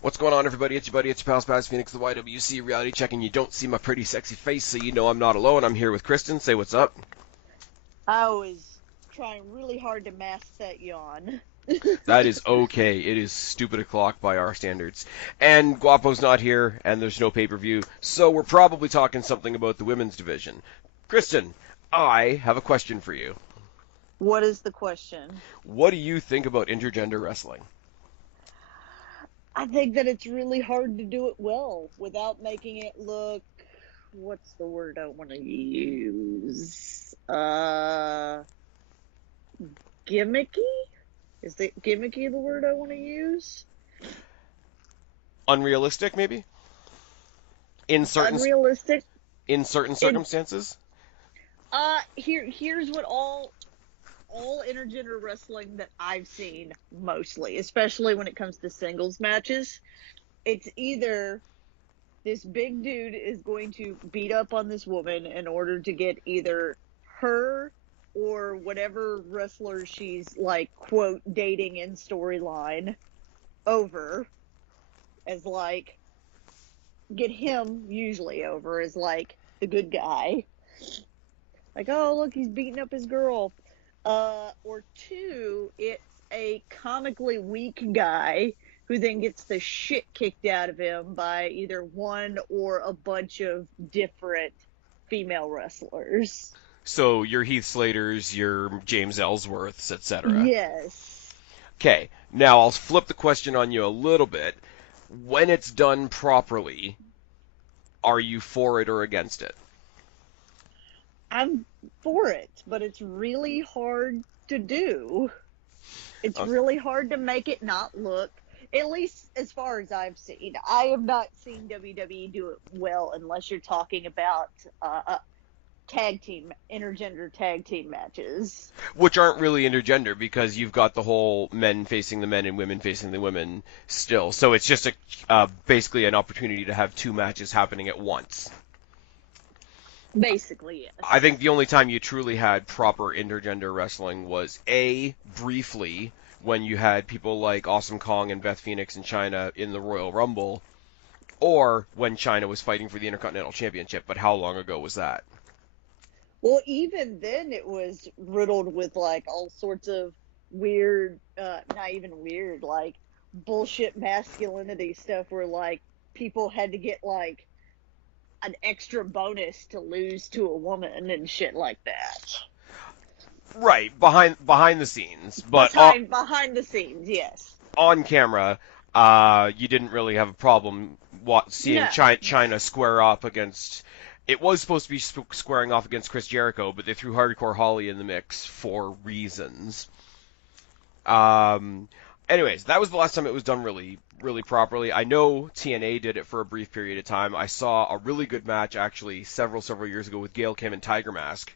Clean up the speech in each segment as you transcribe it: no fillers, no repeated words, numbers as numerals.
What's going on, everybody? It's your buddy, it's your pal Spaz Phoenix, the YWC reality check, and you don't see my pretty sexy face, so you know I'm not alone. I'm here with Kristen. Say what's up. I was trying really hard to mask that yawn. That is okay. It is stupid o'clock by our standards. And Guapo's not here, and there's no pay-per-view, so we're probably talking something about the women's division. Kristen, I have a question for you. What is the question? What do you think about intergender wrestling? I think that it's really hard to do it well without making it look, what's the word I want to use? Gimmicky? Is the gimmicky the word I want to use? Unrealistic, maybe? Unrealistic? In certain circumstances? Here's what all intergender wrestling that I've seen mostly, especially when it comes to singles matches, it's either this big dude is going to beat up on this woman in order to get either her or whatever wrestler she's like quote dating in storyline over, as like get him usually over as like the good guy, like, oh look, he's beating up his girl. Or two, it's a comically weak guy who then gets the shit kicked out of him by either one or a bunch of different female wrestlers. So your Heath Slaters, your James Ellsworths, etc. Yes. Okay, now I'll flip the question on you a little bit. When it's done properly, are you for it or against it? I'm for it, but it's really hard to do. It's really hard to make it not look, at least as far as I've seen. I have not seen WWE do it well unless you're talking about intergender tag team matches. Which aren't really intergender because you've got the whole men facing the men and women facing the women still. So it's just basically an opportunity to have two matches happening at once. Basically, yes. I think the only time you truly had proper intergender wrestling was briefly, when you had people like Awesome Kong and Beth Phoenix and Chyna in the Royal Rumble, or when Chyna was fighting for the Intercontinental Championship, but how long ago was that? Well, even then it was riddled with like all sorts of weird, not even weird, like bullshit masculinity stuff where like people had to get like an extra bonus to lose to a woman and shit like that. Right, behind the scenes, but behind the scenes, yes. On camera, you didn't really have a problem seeing Chyna square up against. It was supposed to be squaring off against Chris Jericho, but they threw Hardcore Holly in the mix for reasons. Anyways, that was the last time it was done really properly. I know TNA did it for a brief period of time. I saw a really good match actually several years ago with Gail Kim and Tiger Mask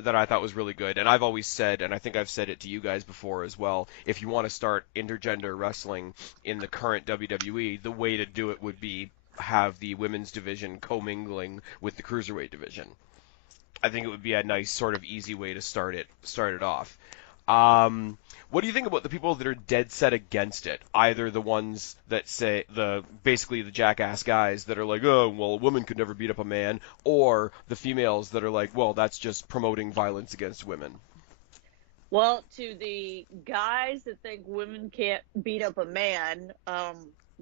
that I thought was really good. And I've always said, and I think I've said it to you guys before as well, if you want to start intergender wrestling in the current WWE, the way to do it would be have the women's division commingling with the cruiserweight division. I think it would be a nice sort of easy way to start it off. What do you think about the people that are dead set against it? Either the ones that say basically the jackass guys that are like, oh, well, a woman could never beat up a man, or the females that are like, well, that's just promoting violence against women. Well, to the guys that think women can't beat up a man,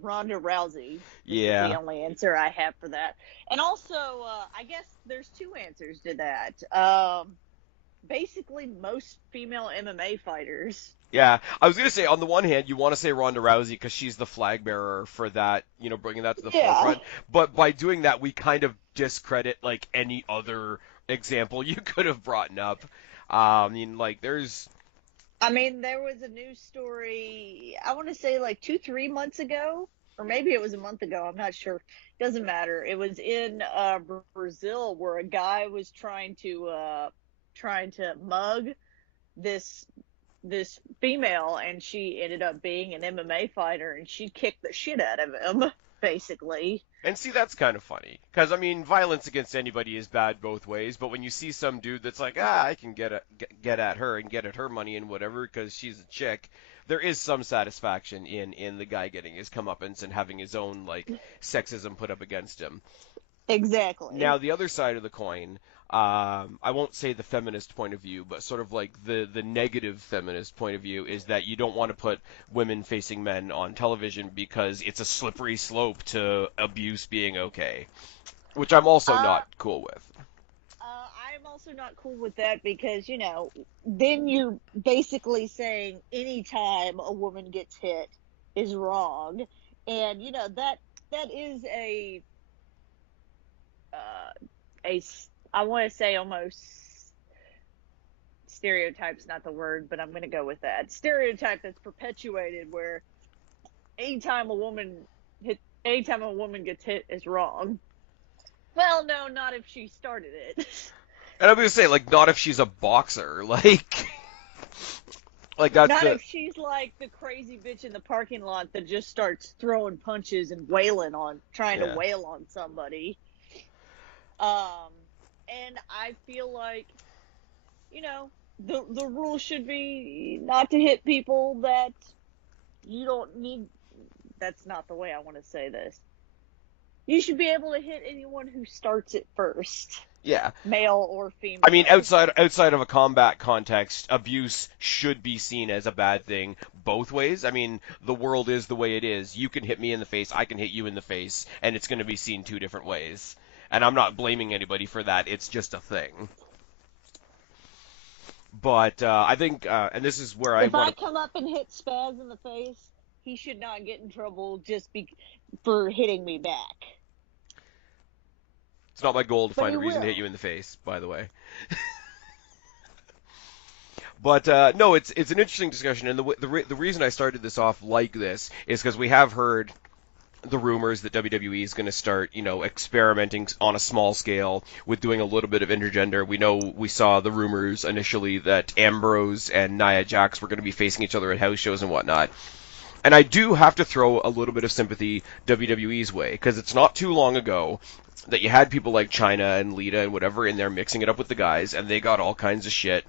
Ronda Rousey is the only answer I have for that. And also, I guess there's two answers to that. Basically, most female MMA fighters. Yeah, I was going to say, on the one hand, you want to say Ronda Rousey because she's the flag bearer for that, bringing that to the forefront. But by doing that, we kind of discredit, like, any other example you could have brought up. There was a news story, I want to say, like, 2-3 months ago, or maybe it was a month ago, I'm not sure. Doesn't matter. It was in Brazil where a guy was trying to mug this female, and she ended up being an MMA fighter, and she kicked the shit out of him, basically. And see, that's kind of funny, because, violence against anybody is bad both ways, but when you see some dude that's like, I can get at her and get at her money and whatever, because she's a chick, there is some satisfaction in the guy getting his comeuppance and having his own like sexism put up against him. Exactly. Now, the other side of the coin, I won't say the feminist point of view, but sort of like the negative feminist point of view is that you don't want to put women facing men on television because it's a slippery slope to abuse being okay, which I'm also not cool with. I'm also not cool with that because, then you're basically saying anytime a woman gets hit is wrong. And, that is I want to say almost stereotype's not the word, but I'm going to go with that. Stereotype that's perpetuated where anytime a woman gets hit is wrong. Well, no, not if she started it. And I'm going to say, like, not if she's a boxer, like that's not if she's like the crazy bitch in the parking lot that just starts throwing punches and trying to wail on somebody. And I feel like, the rule should be not to hit people that you don't need. That's not the way I want to say this. You should be able to hit anyone who starts it first. Yeah. Male or female. I mean, outside of a combat context, abuse should be seen as a bad thing both ways. I mean, the world is the way it is. You can hit me in the face, I can hit you in the face, and it's going to be seen two different ways. And I'm not blaming anybody for that. It's just a thing. But I think, and this is where if I come up and hit Spaz in the face, he should not get in trouble just for hitting me back. It's not my goal to find a reason to hit you in the face, by the way. But no, it's an interesting discussion, and the reason I started this off like this is because we have heard the rumors that WWE is going to start, experimenting on a small scale with doing a little bit of intergender. We saw the rumors initially that Ambrose and Nia Jax were going to be facing each other at house shows and whatnot. And I do have to throw a little bit of sympathy WWE's way, because it's not too long ago that you had people like Chyna and Lita and whatever in there mixing it up with the guys, and they got all kinds of shit.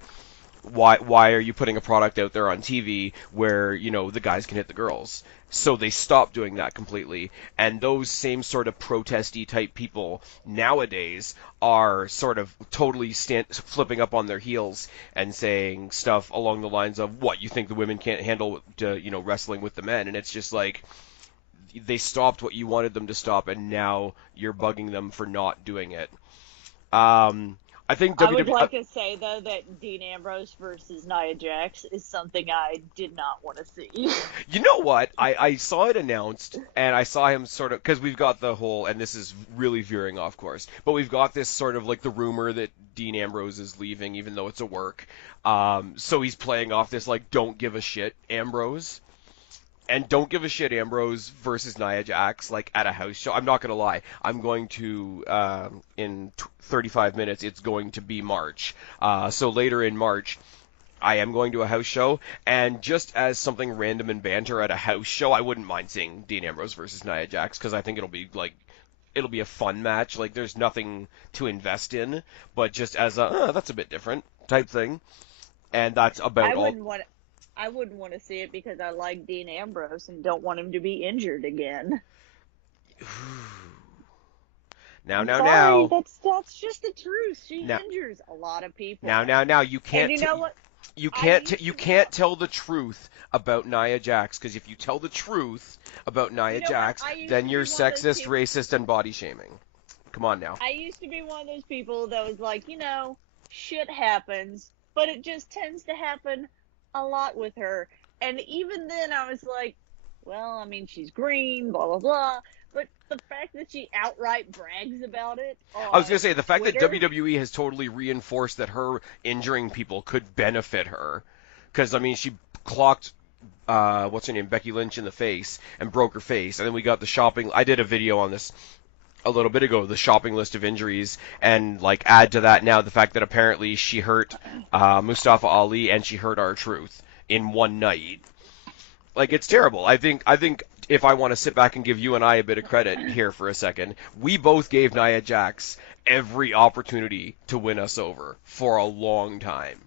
Why are you putting a product out there on TV where, the guys can hit the girls? So they stopped doing that completely, and those same sort of protesty type people nowadays are sort of totally flipping up on their heels and saying stuff along the lines of, what, you think the women can't handle, wrestling with the men? And it's just like, they stopped what you wanted them to stop, and now you're bugging them for not doing it. I think I would like to say, though, that Dean Ambrose versus Nia Jax is something I did not want to see. You know what? I saw it announced, and I saw him sort of, because we've got the whole, and this is really veering off course, but we've got this sort of like the rumor that Dean Ambrose is leaving, even though it's a work. So he's playing off this, like, don't give a shit Ambrose. And don't give a shit Ambrose versus Nia Jax, like, at a house show. I'm not going to lie. I'm going to, in 35 minutes, it's going to be March. So later in March, I am going to a house show. And just as something random and banter at a house show, I wouldn't mind seeing Dean Ambrose versus Nia Jax, because I think it'll be a fun match. Like, there's nothing to invest in, but just as that's a bit different type thing. And that's about all. I wouldn't want to see it because I like Dean Ambrose and don't want him to be injured again. Now. That's just the truth. She injures a lot of people. Now. You can't. And you know what? You can't tell the truth about Nia Jax, because if you tell the truth about Nia Jax, then you're sexist, racist, and body shaming. Come on now. I used to be one of those people that was like, shit happens, but it just tends to happen a lot with her. And even then I was like, well, I mean, she's green, blah, blah, blah. But the fact that she outright brags about it. I was going to say, the fact Twitter, that WWE has totally reinforced that her injuring people could benefit her. Because, I mean, she clocked, what's her name, Becky Lynch in the face and broke her face. And then we got the shopping. I did a video on this a little bit ago, the shopping list of injuries, and like add to that now the fact that apparently she hurt Mustafa Ali and she hurt R-Truth in one night. Like, it's terrible. I think if I want to sit back and give you and I a bit of credit here for a second, we both gave Nia Jax every opportunity to win us over for a long time.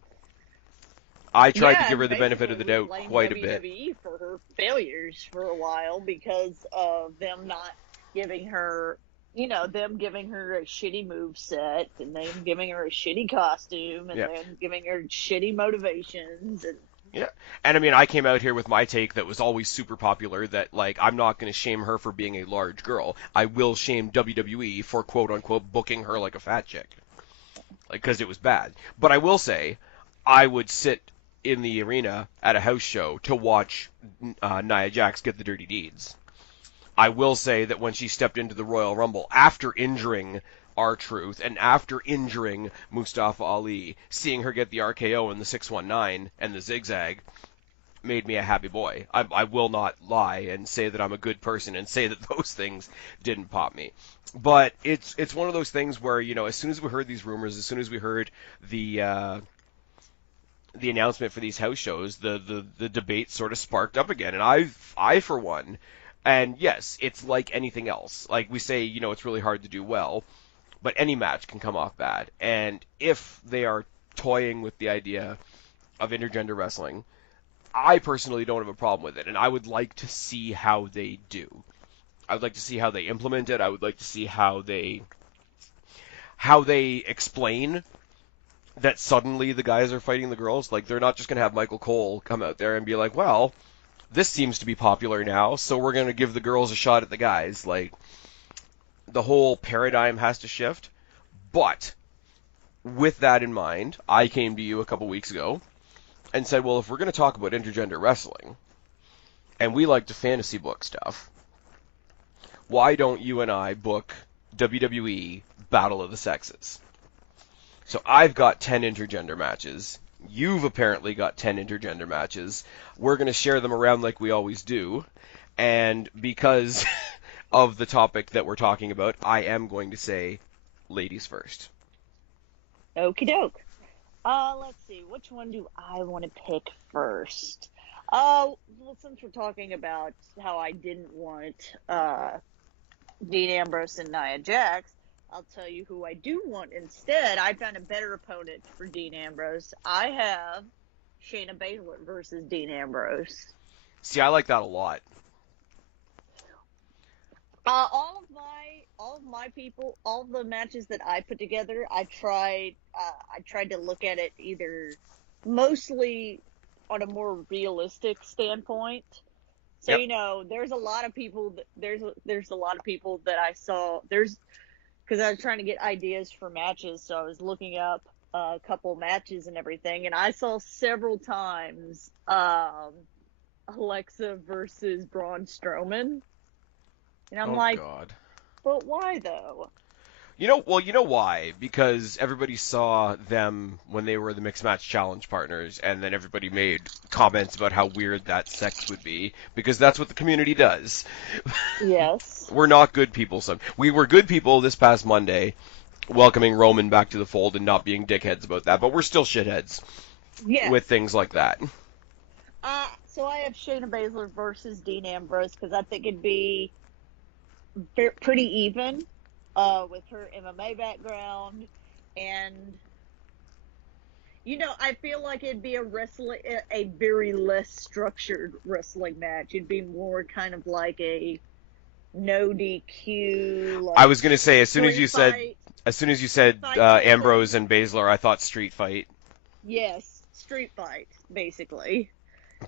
I tried to Yeah, give her and the benefit of basically the we doubt blamed quite a bit. WWE for her failures for a while because of them not giving her, them giving her a shitty move set and them giving her a shitty costume and Yeah. then giving her shitty motivations and Yeah. And I mean, I came out here with my take that was always super popular that, like, I'm not going to shame her for being a large girl. I will shame WWE for, quote unquote, booking her like a fat chick. Like, because it was bad. But I will say, I would sit in the arena at a house show to watch Nia Jax get the dirty deeds. I will say that when she stepped into the Royal Rumble after injuring R-Truth and after injuring Mustafa Ali, seeing her get the RKO and the 619 and the zigzag made me a happy boy. I will not lie and say that I'm a good person and say that those things didn't pop me. But it's one of those things where, as soon as we heard these rumors, as soon as we heard the announcement for these house shows, the debate sort of sparked up again. And I for one, and yes, it's like anything else. Like we say, it's really hard to do well, but any match can come off bad. And if they are toying with the idea of intergender wrestling, I personally don't have a problem with it, and I would like to see how they do. I would like to see how they implement it. I would like to see how they explain that suddenly the guys are fighting the girls. Like, they're not just going to have Michael Cole come out there and be like, well, this seems to be popular now, so we're going to give the girls a shot at the guys. Like, the whole paradigm has to shift. But with that in mind, I came to you a couple weeks ago and said, well, if we're going to talk about intergender wrestling, and we like to fantasy book stuff, why don't you and I book WWE Battle of the Sexes? So I've got 10 intergender matches. You've apparently got 10 intergender matches. We're going to share them around like we always do. And because of the topic that we're talking about, I am going to say ladies first. okie doke. Let's see, which one do I want to pick first? Well, since we're talking about how I didn't want Dean Ambrose and Nia Jax, I'll tell you who I do want instead. I found a better opponent for Dean Ambrose. I have Shayna Baszler versus Dean Ambrose. See, I like that a lot. All of my people, all of the matches that I put together, I tried to look at it either mostly on a more realistic standpoint. So, Yep. there's a lot of people there's a lot of people that I saw because I was trying to get ideas for matches, so I was looking up a couple matches and everything, and I saw several times Alexa versus Braun Strowman. And I'm Oh, like, God. but why though? You know why? Because everybody saw them when they were the Mixed Match Challenge partners, and then everybody made comments about how weird that sex would be, because that's what the community does. Yes. We're not good people. We were good people this past Monday, welcoming Roman back to the fold and not being dickheads about that, but we're still shitheads Yes. with things like that. So I have Shayna Baszler versus Dean Ambrose because I think it'd be pretty even with her MMA background, and I feel like it'd be a very less structured wrestling match. It'd be more kind of like a no DQ. Like I was gonna say, as soon as you said fight Ambrose and Baszler, I thought street fight. Yes, street fight, basically.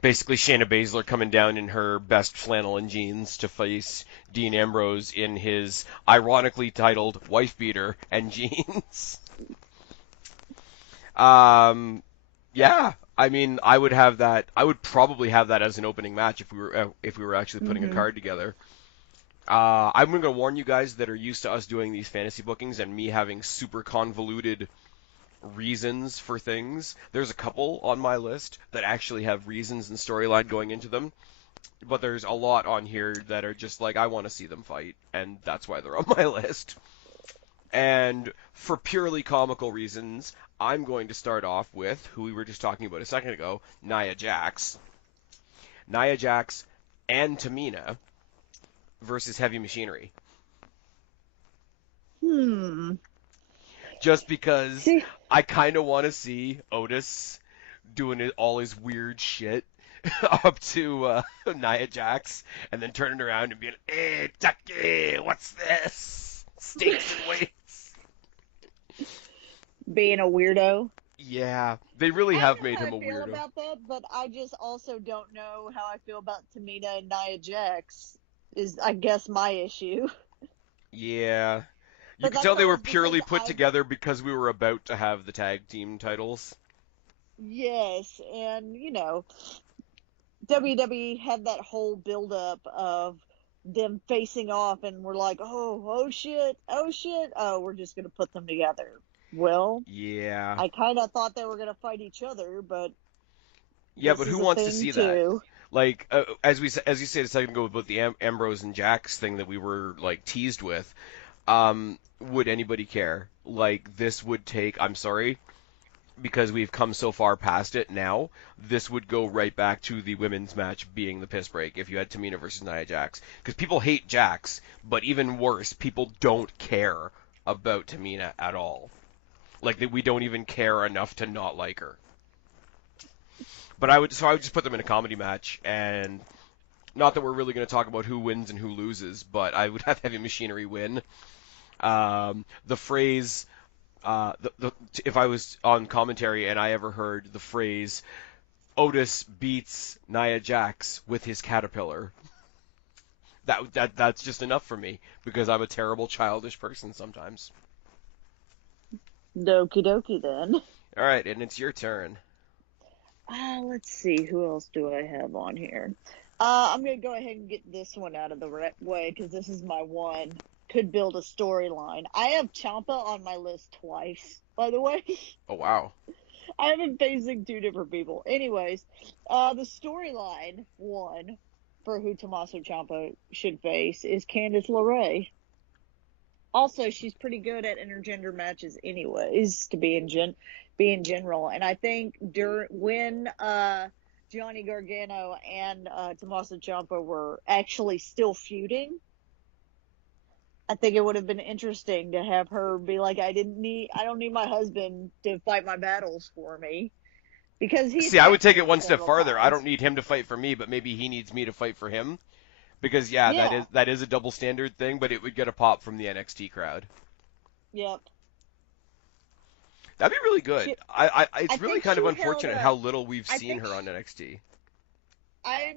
Basically, Shayna Baszler coming down in her best flannel and jeans to face Dean Ambrose in his ironically titled wife beater and jeans. Yeah, I mean, I would have that. I would probably have that as an opening match if we were actually putting a card together. I'm going to warn you guys that are used to us doing these fantasy bookings and me having super convoluted reasons for things. There's a couple on my list that actually have reasons and storyline going into them, but there's a lot on here that are just like, I want to see them fight, and that's why they're on my list. And for purely comical reasons, I'm going to start off with who we were just talking about a second ago, Nia Jax. Nia Jax and Tamina versus Heavy Machinery. Just because I kind of want to see Otis doing all his weird shit up to Nia Jax, and then turning around and being, "Hey, Ducky, what's this? Steaks and weights." Being a weirdo. Yeah, they really have made him a I don't know how I feel weirdo. about that, but I just also don't know how I feel about Tamina and Nia Jax. Is, I guess, my issue. Yeah. You But could that's tell they were always because purely put together because we were about to have the tag team titles. yes, and WWE had that whole build-up of them facing off, and we're like, oh shit, we're just gonna put them together. Well, Yeah. I kind of thought they were gonna fight each other, but Yeah, this but who is a wants to thing see that? too. Like, as you said a second ago about the Ambrose and Jax thing that we were like teased with, would anybody care? Like, this would take, I'm sorry, because we've come so far past it now, this would go right back to the women's match being the piss break if you had Tamina versus Nia Jax. Because people hate Jax, but even worse, people don't care about Tamina at all. Like, that we don't even care enough to not like her. But I would just put them in a comedy match, and not that we're really going to talk about who wins and who loses, but I would have Heavy Machinery win. The phrase, if I was on commentary and I ever heard the phrase, Otis beats Nia Jax with his caterpillar, that's just enough for me because I'm a terrible childish person sometimes. Dokie dokie then. All right, and it's your turn. Let's see, who else do I have on here? I'm gonna go ahead and get this one out of the way because this is my one. Could build a storyline. I have Ciampa on my list twice, by the way. Oh wow. I have him facing two different people. Anyways, the storyline one for who Tommaso Ciampa should face is Candice LeRae. Also, she's pretty good at intergender matches, anyways, to be in general. And I think when Johnny Gargano and Tommaso Ciampa were actually still feuding, I think it would have been interesting to have her be like, I don't need my husband to fight my battles for me. Because he See, I would take it one step several farther. I times. don't need him to fight for me, but maybe he needs me to fight for him. Because yeah, Yeah. that is a double standard thing, but it would get a pop from the NXT crowd. Yep. That'd be really good. It's I really think kind of she unfortunate how little we've I seen think her on NXT. I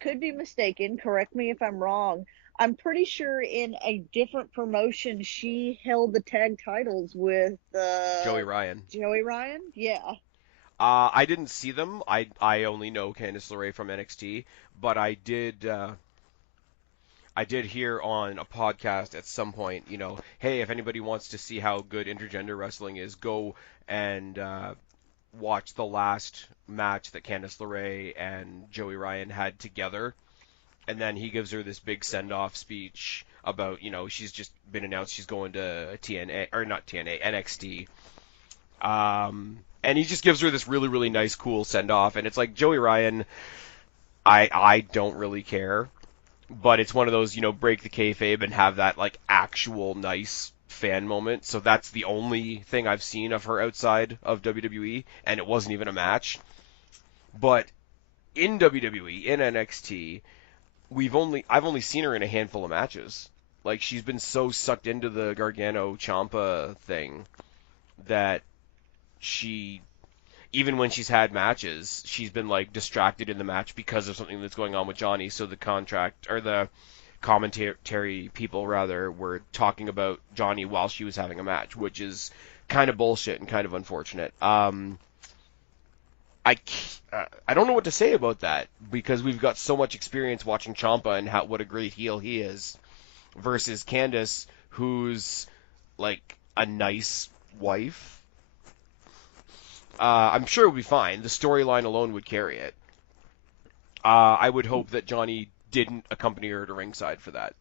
could be mistaken. Correct me if I'm wrong. I'm pretty sure in a different promotion she held the tag titles with Joey Ryan. Joey Ryan. Yeah. I didn't see them. I only know Candice LeRae from NXT, but I did hear on a podcast at some point, hey, if anybody wants to see how good intergender wrestling is, go and watch the last match that Candice LeRae and Joey Ryan had together. And then he gives her this big send-off speech about, she's just been announced she's going to TNA, or not TNA, NXT. And he just gives her this really, really nice, cool send-off. And it's like, Joey Ryan, I don't really care. But it's one of those, break the kayfabe and have that, like, actual nice fan moment. So that's the only thing I've seen of her outside of WWE, and it wasn't even a match. But in WWE, in NXT, I've only seen her in a handful of matches. Like, she's been so sucked into the Gargano Ciampa thing that she, even when she's had matches, she's been like distracted in the match because of something that's going on with Johnny. So the commentary people rather were talking about Johnny while she was having a match, which is kind of bullshit and kind of unfortunate. I don't know what to say about that because we've got so much experience watching Ciampa and what a great heel he is versus Candice, who's like a nice wife. I'm sure it would be fine. The storyline alone would carry it. I would hope that Johnny didn't accompany her to ringside for that.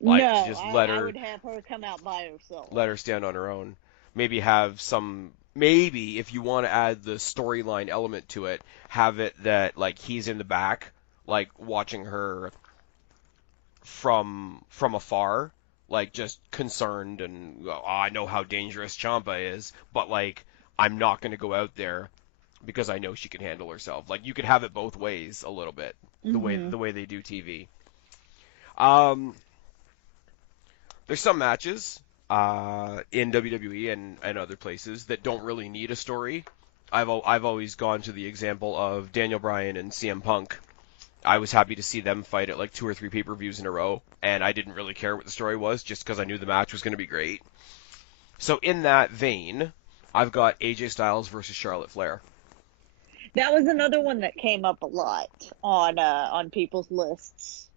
Like, No, just I would have her come out by herself. let her stand on her own. Maybe have maybe if you want to add the storyline element to it, have it that like he's in the back, like watching her from afar, like just concerned and I know how dangerous Ciampa is, but like I'm not going to go out there because I know she can handle herself. Like, you could have it both ways a little bit, the way they do TV. Um, there's some matches in WWE and other places that don't really need a story. I've always gone to the example of Daniel Bryan and CM Punk. I was happy to see them fight at like 2 or 3 pay-per-views in a row, and I didn't really care what the story was, just because I knew the match was going to be great. So in that vein, I've got AJ Styles versus Charlotte Flair. That was another one that came up a lot on people's lists.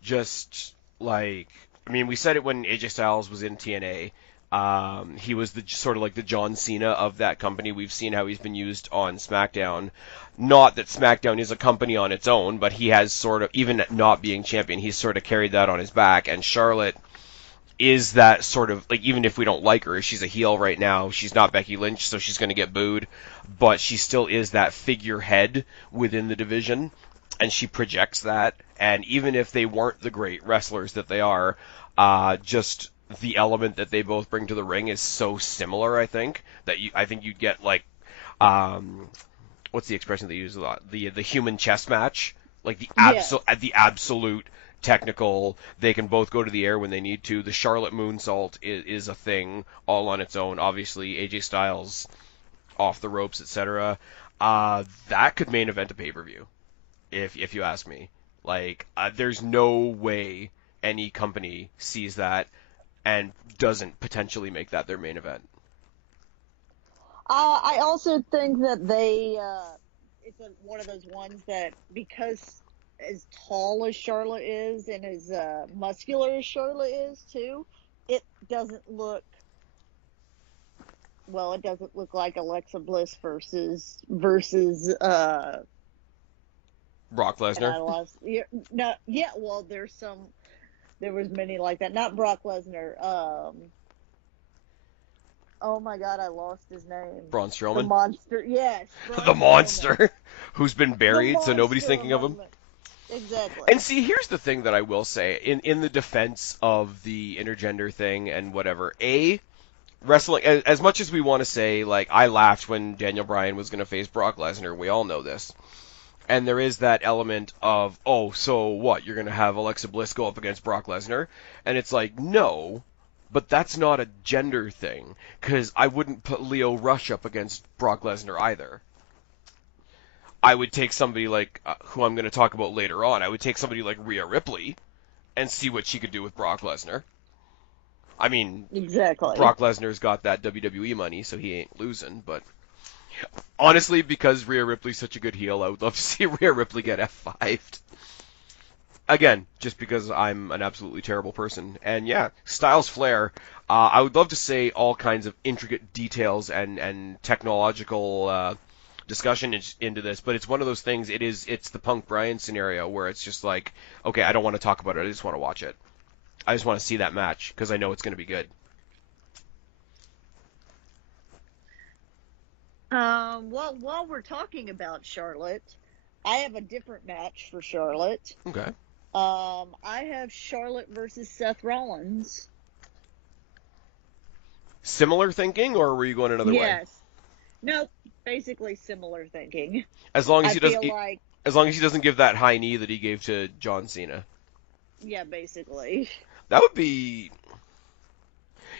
Just like, I mean, we said it when AJ Styles was in TNA. He was the sort of like the John Cena of that company. We've seen how he's been used on SmackDown. Not that SmackDown is a company on its own, but he has sort of, even not being champion, he's sort of carried that on his back. And Charlotte is that sort of, like, even if we don't like her, she's a heel right now. She's not Becky Lynch, so she's going to get booed. But she still is that figurehead within the division, and she projects that. And even if they weren't the great wrestlers that they are, just the element that they both bring to the ring is so similar, I think, that I think you'd get, like, what's the expression they use a lot? The human chess match, like the absolute technical. They can both go to the air when they need to. The Charlotte moonsault is a thing all on its own. Obviously, AJ Styles off the ropes, etc. That could main event a pay-per-view, if you ask me. Like, there's no way any company sees that and doesn't potentially make that their main event. I also think that it's one of those ones that, because as tall as Charlotte is and as muscular as Charlotte is too, it doesn't look like Alexa Bliss versus Brock Lesnar. There was many like that. Not Brock Lesnar. Oh my God, I lost his name. Braun Strowman? The monster, yes. The monster, who's been buried, so nobody's thinking of him. Exactly. And see, here's the thing that I will say, in the defense of the intergender thing and whatever. Wrestling, as much as we want to say, like, I laughed when Daniel Bryan was going to face Brock Lesnar, we all know this. And there is that element of, oh, so what, you're going to have Alexa Bliss go up against Brock Lesnar? And it's like, no. But that's not a gender thing, because I wouldn't put Leo Rush up against Brock Lesnar either. I would take somebody like, who I'm going to talk about later on, I would take somebody like Rhea Ripley and see what she could do with Brock Lesnar. I mean, exactly. Brock Lesnar's got that WWE money, so he ain't losing, but honestly, because Rhea Ripley's such a good heel, I would love to see Rhea Ripley get F5'd. Again, just because I'm an absolutely terrible person. And yeah, Styles Flair, I would love to say all kinds of intricate details and technological discussion into this, but it's one of those things, it's the Punk Bryan scenario where it's just like, okay, I don't want to talk about it, I just want to watch it. I just want to see that match, because I know it's going to be good. Well, while we're talking about Charlotte, I have a different match for Charlotte. Okay. I have Charlotte versus Seth Rollins. Similar thinking, or were you going another way? Yes. No, basically similar thinking. As long as he doesn't give that high knee that he gave to John Cena. Yeah, basically. That would be...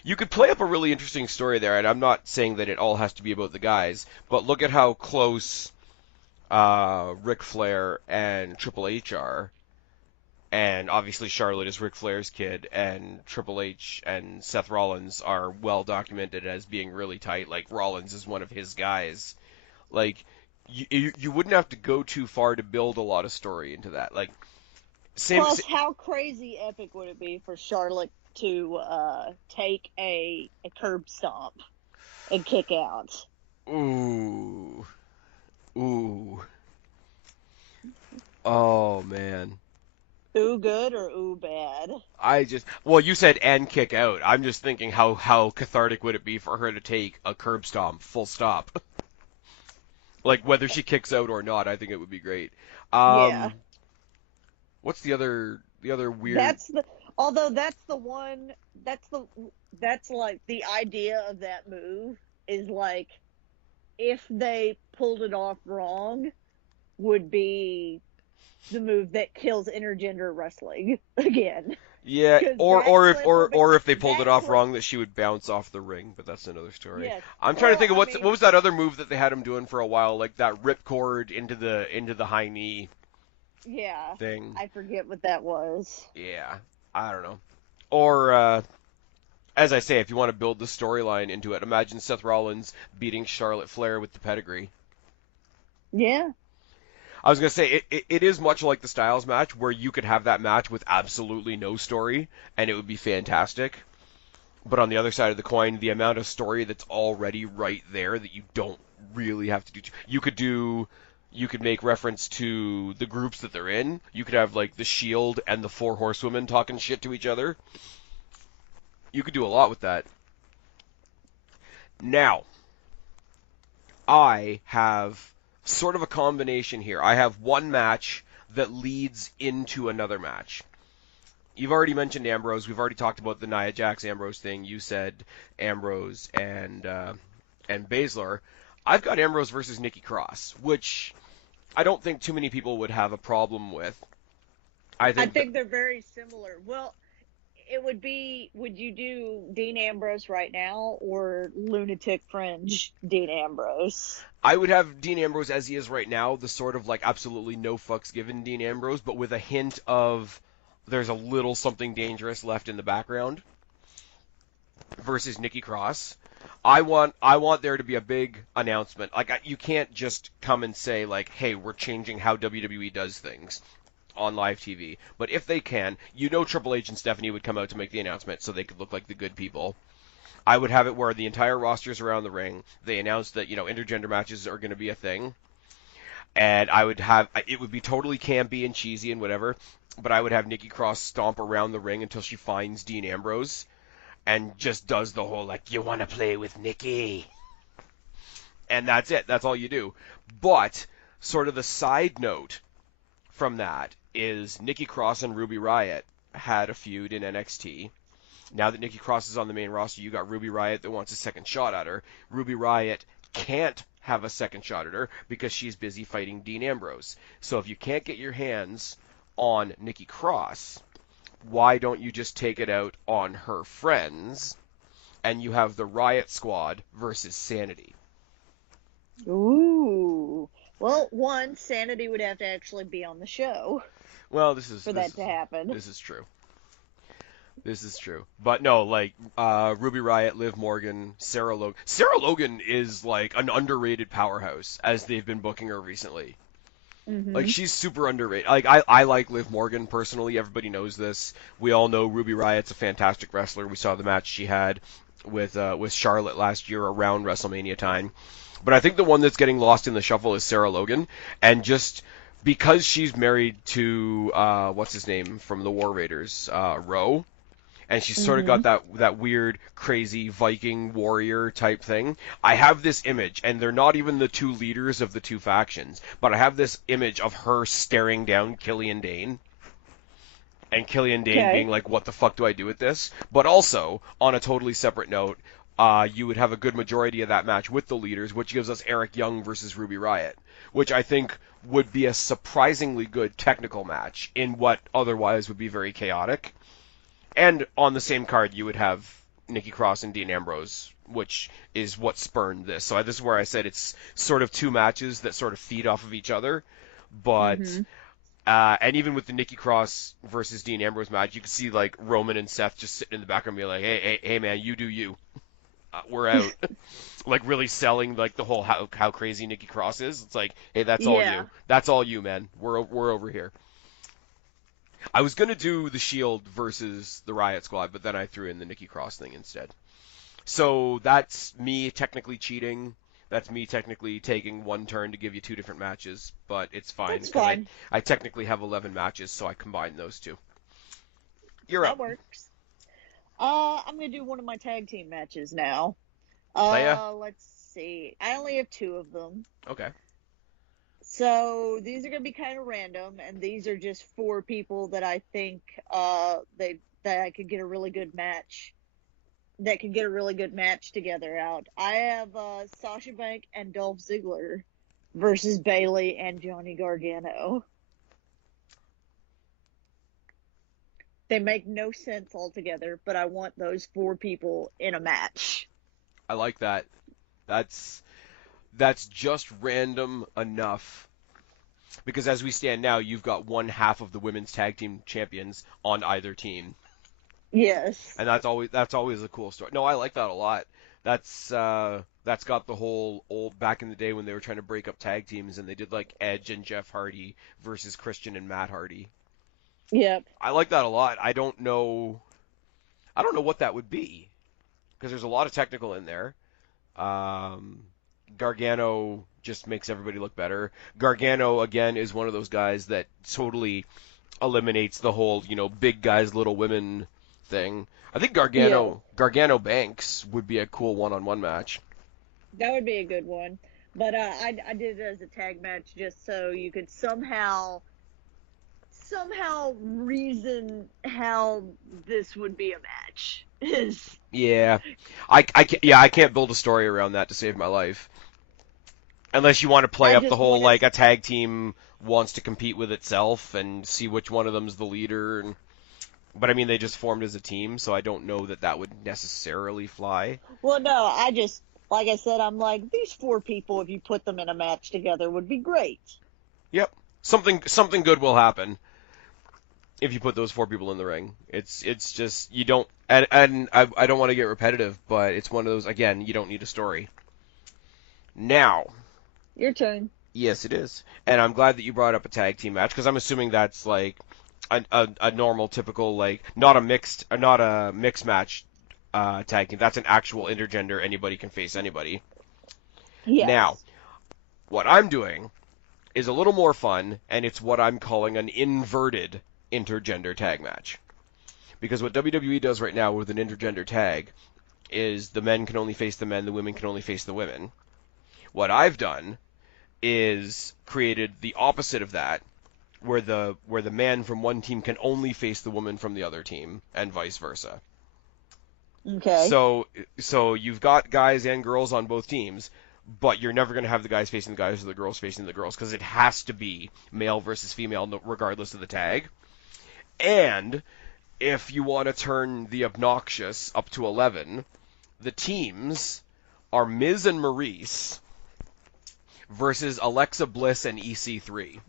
You could play up a really interesting story there, and I'm not saying that it all has to be about the guys, but look at how close Ric Flair and Triple H are. And obviously Charlotte is Ric Flair's kid, and Triple H and Seth Rollins are well documented as being really tight. Like, Rollins is one of his guys. Like, you wouldn't have to go too far to build a lot of story into that. Like, plus, how crazy epic would it be for Charlotte to take a curb stomp and kick out? Ooh. Oh, man. Ooh good or ooh bad? Well, you said and kick out. I'm just thinking how cathartic would it be for her to take a curb stomp, full stop. Like, whether she kicks out or not, I think it would be great. Yeah. What's the other weird... That's like the idea of that move is like if they pulled it off wrong, would be the move that kills intergender wrestling again. Yeah, 'Cause or if they pulled it that off clip, wrong, that she would bounce off the ring, but that's another story. yes. I'm trying to Well, think of I what mean, was that other move that they had him doing for a while, like that ripcord into the high knee yeah, thing. I forget what that was. Yeah, I don't know. Or as I say, if you want to build the storyline into it, imagine Seth Rollins beating Charlotte Flair with the pedigree. Yeah. I was going to say, it is much like the Styles match, where you could have that match with absolutely no story, and it would be fantastic. But on the other side of the coin, the amount of story that's already right there that you don't really have to do. You could make reference to the groups that they're in. You could have, like, the Shield and the Four Horsewomen talking shit to each other. You could do a lot with that. Now, I have sort of a combination here. I have one match that leads into another match. You've already mentioned Ambrose. We've already talked about the Nia Jax Ambrose thing. You said Ambrose and Baszler. I've got Ambrose versus Nikki Cross, which I don't think too many people would have a problem with. I think they're very similar. Well, it would be, would you do Dean Ambrose right now or Lunatic Fringe Dean Ambrose? I would have Dean Ambrose as he is right now, the sort of like absolutely no fucks given Dean Ambrose, but with a hint of there's a little something dangerous left in the background versus Nikki Cross. I want there to be a big announcement. Like you can't just come and say like, "Hey, we're changing how WWE does things on live TV." But if they can, Triple H and Stephanie would come out to make the announcement so they could look like the good people. I would have it where the entire roster's around the ring. They announced that, intergender matches are going to be a thing. And it would be totally campy and cheesy and whatever, but I would have Nikki Cross stomp around the ring until she finds Dean Ambrose and just does the whole, like, you want to play with Nikki. And that's it. That's all you do. But sort of the side note from that is Nikki Cross and Ruby Riott had a feud in NXT. Now that Nikki Cross is on the main roster, you got Ruby Riott that wants a second shot at her. Ruby Riott can't have a second shot at her because she's busy fighting Dean Ambrose. So if you can't get your hands on Nikki Cross, why don't you just take it out on her friends and you have the Riott Squad versus Sanity? Ooh. Well, one, Sanity would have to actually be on the show. Well, that to happen. This is true. This is true. But no, like, Ruby Riott, Liv Morgan, Sarah Logan. Sarah Logan is, like, an underrated powerhouse, as they've been booking her recently. Mm-hmm. Like, she's super underrated. Like, I like Liv Morgan, personally. Everybody knows this. We all know Ruby Riott's a fantastic wrestler. We saw the match she had with Charlotte last year around WrestleMania time. But I think the one that's getting lost in the shuffle is Sarah Logan. And just because she's married to, what's his name from the War Raiders, Ro, and she's sort of got that weird, crazy Viking warrior type thing. I have this image, and they're not even the two leaders of the two factions, but I have this image of her staring down Killian Dane, and Killian Dane being like, what the fuck do I do with this? But also, on a totally separate note, you would have a good majority of that match with the leaders, which gives us Eric Young versus Ruby Riott, which I think would be a surprisingly good technical match in what otherwise would be very chaotic. And on the same card, you would have Nikki Cross and Dean Ambrose, which is what spurned this. So this is where I said it's sort of two matches that sort of feed off of each other. But and even with the Nikki Cross versus Dean Ambrose match, you can see like Roman and Seth just sitting in the background, being like, "Hey, man, you do you. We're out." Like really selling like the whole how crazy Nikki Cross is. It's like, hey, that's all you. That's all you, man. We're over here. I was going to do the Shield versus the Riott Squad, but then I threw in the Nikki Cross thing instead. So that's me technically cheating. That's me technically taking one turn to give you two different matches, but it's fine. That's fine. I technically have 11 matches, so I combine those two. You're up. That works. I'm going to do one of my tag team matches now. Let's see. I only have two of them. Okay. So these are going to be kind of random, and these are just four people that I think that I could get a really good match that could get a really good match together out. I have Sasha Banks and Dolph Ziggler versus Bayley and Johnny Gargano. They make no sense altogether, but I want those 4 people in a match. I like that. That's just random enough. Because as we stand now, you've got one half of the women's tag team champions on either team. Yes. And that's always a cool story. No, I like that a lot. That's got the whole old back in the day when they were trying to break up tag teams and they did like Edge and Jeff Hardy versus Christian and Matt Hardy. Yep. I like that a lot. I don't know what that would be because there's a lot of technical in there. Gargano just makes everybody look better. Gargano again is one of those guys that totally eliminates the whole, big guys, little women thing. I think Gargano Banks would be a cool one-on-one match. That would be a good one. But I did it as a tag match just so you could somehow reason how this would be a match. Yeah. I can't build a story around that to save my life. Unless you want to play up the whole, like, a tag team wants to compete with itself and see which one of them's the leader. But, I mean, they just formed as a team, so I don't know that would necessarily fly. Well, no, like I said, I'm like, these 4 people, if you put them in a match together, would be great. Yep. Something good will happen if you put those 4 people in the ring. It's just, you don't, and I don't want to get repetitive, but it's one of those, again, you don't need a story. Now. Your turn. Yes, it is. And I'm glad that you brought up a tag team match, because I'm assuming that's, like, a normal, typical, like, not a mixed match tag team. That's an actual intergender, anybody can face anybody. Yes. Now, what I'm doing is a little more fun, and it's what I'm calling an inverted intergender tag match. Because what WWE does right now with an intergender tag is the men can only face the men, the women can only face the women. What I've done is created the opposite of that, where the man from one team can only face the woman from the other team, and vice versa. Okay. So you've got guys and girls on both teams, but you're never going to have the guys facing the guys or the girls facing the girls, because it has to be male versus female regardless of the tag. And if you want to turn the obnoxious up to 11, the teams are Miz and Maurice versus Alexa Bliss and EC3.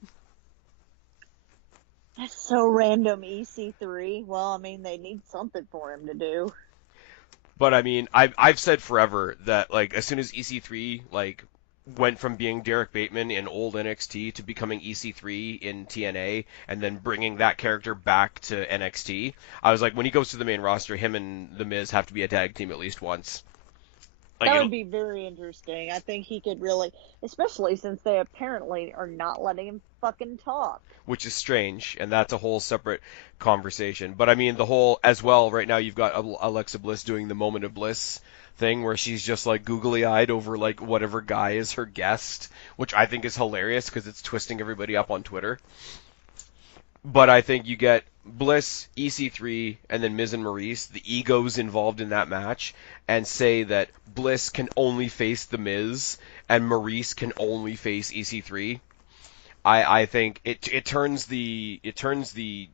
That's so random, EC3. Well, I mean, they need something for him to do. But I mean, I've said forever that, like, as soon as EC3 like went from being Derek Bateman in old NXT to becoming EC3 in TNA and then bringing that character back to NXT, I was like, when he goes to the main roster, him and The Miz have to be a tag team at least once. Like, that would be very interesting. I think he could really, especially since they apparently are not letting him fucking talk. Which is strange, and that's a whole separate conversation. But I mean, the whole, as well, right now you've got Alexa Bliss doing the Moment of Bliss thing where she's just like googly-eyed over like whatever guy is her guest, which I think is hilarious because it's twisting everybody up on Twitter. But I think you get Bliss, EC3, and then Miz and Maurice, the egos involved in that match, and say that Bliss can only face the Miz and Maurice can only face EC3. I think it turns the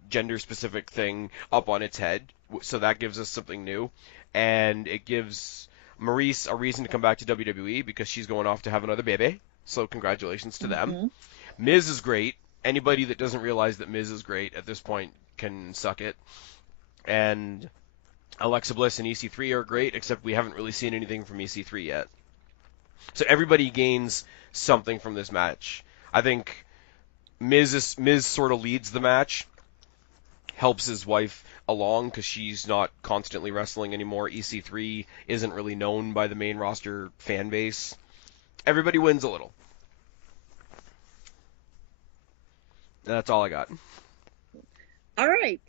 gender specific thing up on its head, so that gives us something new, and it gives Maurice a reason to come back to WWE because she's going off to have another baby. So congratulations to them. Miz is great. Anybody that doesn't realize that Miz is great at this point can suck it. And Alexa Bliss and EC3 are great, except we haven't really seen anything from EC3 yet. So everybody gains something from this match. I think Miz sort of leads the match, helps his wife along because she's not constantly wrestling anymore. EC3 isn't really known by the main roster fan base. Everybody wins a little. That's all I got. All right.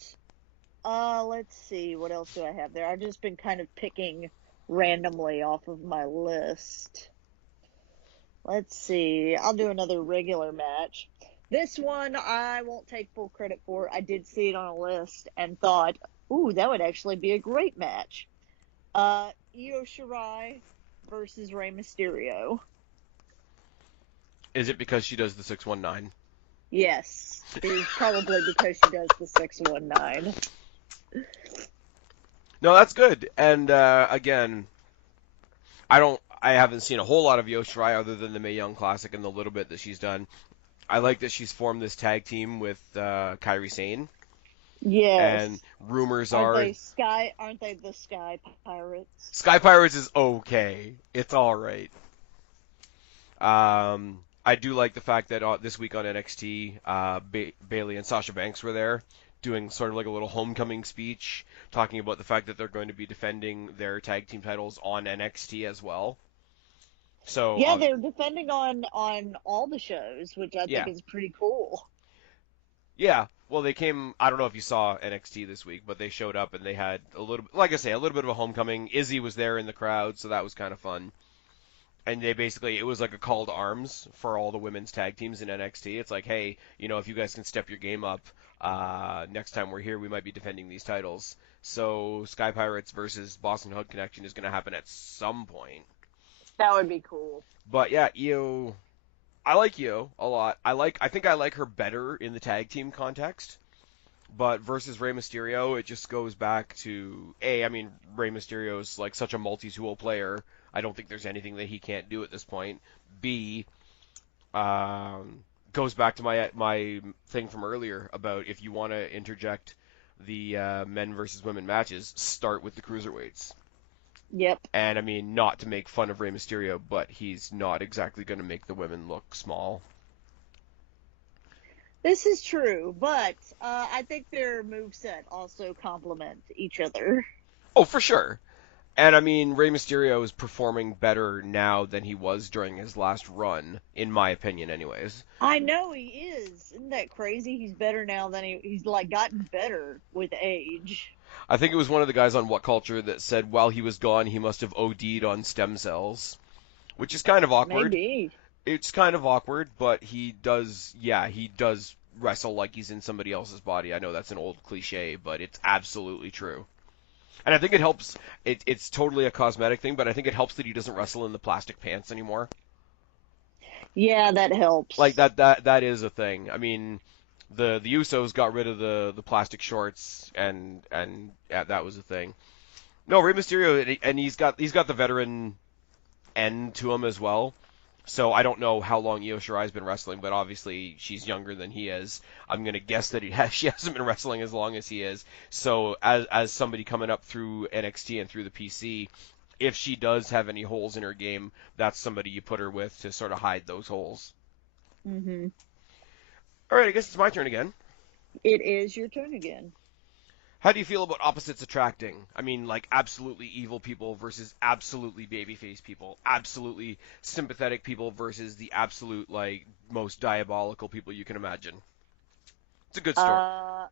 Let's see. What else do I have there? I've just been kind of picking randomly off of my list. Let's see. I'll do another regular match. This one I won't take full credit for. I did see it on a list and thought, ooh, that would actually be a great match. Io Shirai versus Rey Mysterio. Is it because she does the 619? Yes, it is probably because she does the 619. No, that's good. And again, I haven't seen a whole lot of Io Shirai other than the Mae Young Classic and the little bit that she's done. I like that she's formed this tag team with Kairi Sane. Yes. And rumors Aren't are they the Sky Pirates? Sky Pirates is okay. It's all right. I do like the fact that this week on NXT, Bayley and Sasha Banks were there doing sort of like a little homecoming speech, talking about the fact that they're going to be defending their tag team titles on NXT as well. So yeah, they're defending on all the shows, which I yeah. think is pretty cool. Yeah, well, they came. I don't know if you saw NXT this week, but they showed up and they had a little, like I say, a little bit of a homecoming. Izzy was there in the crowd, so that was kind of fun. And they basically, it was like a call to arms for all the women's tag teams in NXT. It's like, hey, if you guys can step your game up, next time we're here, we might be defending these titles. So Sky Pirates versus Boston Hood Connection is going to happen at some point. That would be cool. But yeah, Io, I like Io a lot. I think I like her better in the tag team context. But versus Rey Mysterio, it just goes back to I mean, Rey Mysterio is like such a multi-tool player. I don't think there's anything that he can't do at this point. B, goes back to my thing from earlier about if you want to interject the men versus women matches, start with the cruiserweights. Yep. And I mean, not to make fun of Rey Mysterio, but he's not exactly going to make the women look small. This is true, but I think their moveset also complement each other. Oh, for sure. And I mean, Rey Mysterio is performing better now than he was during his last run, in my opinion, anyways. I know he is. Isn't that crazy? He's better now than he's like gotten better with age. I think it was one of the guys on What Culture that said while he was gone, he must have OD'd on stem cells, which is kind of awkward. Maybe. It's kind of awkward, but he does wrestle like he's in somebody else's body. I know that's an old cliche, but it's absolutely true. And I think it helps. It's totally a cosmetic thing, but I think it helps that he doesn't wrestle in the plastic pants anymore. Yeah, that helps. Like that is a thing. I mean, the Usos got rid of the plastic shorts, and yeah, that was a thing. No, Rey Mysterio, and he's got the veteran end to him as well. So I don't know how long Io Shirai's been wrestling, but obviously she's younger than he is. I'm gonna guess that she hasn't been wrestling as long as he is. So as somebody coming up through NXT and through the PC, if she does have any holes in her game, that's somebody you put her with to sort of hide those holes. Mm-hmm. All right, I guess it's my turn again. It is your turn again. How do you feel about opposites attracting? I mean, like absolutely evil people versus absolutely babyface people, absolutely sympathetic people versus the absolute like most diabolical people you can imagine. It's a good story.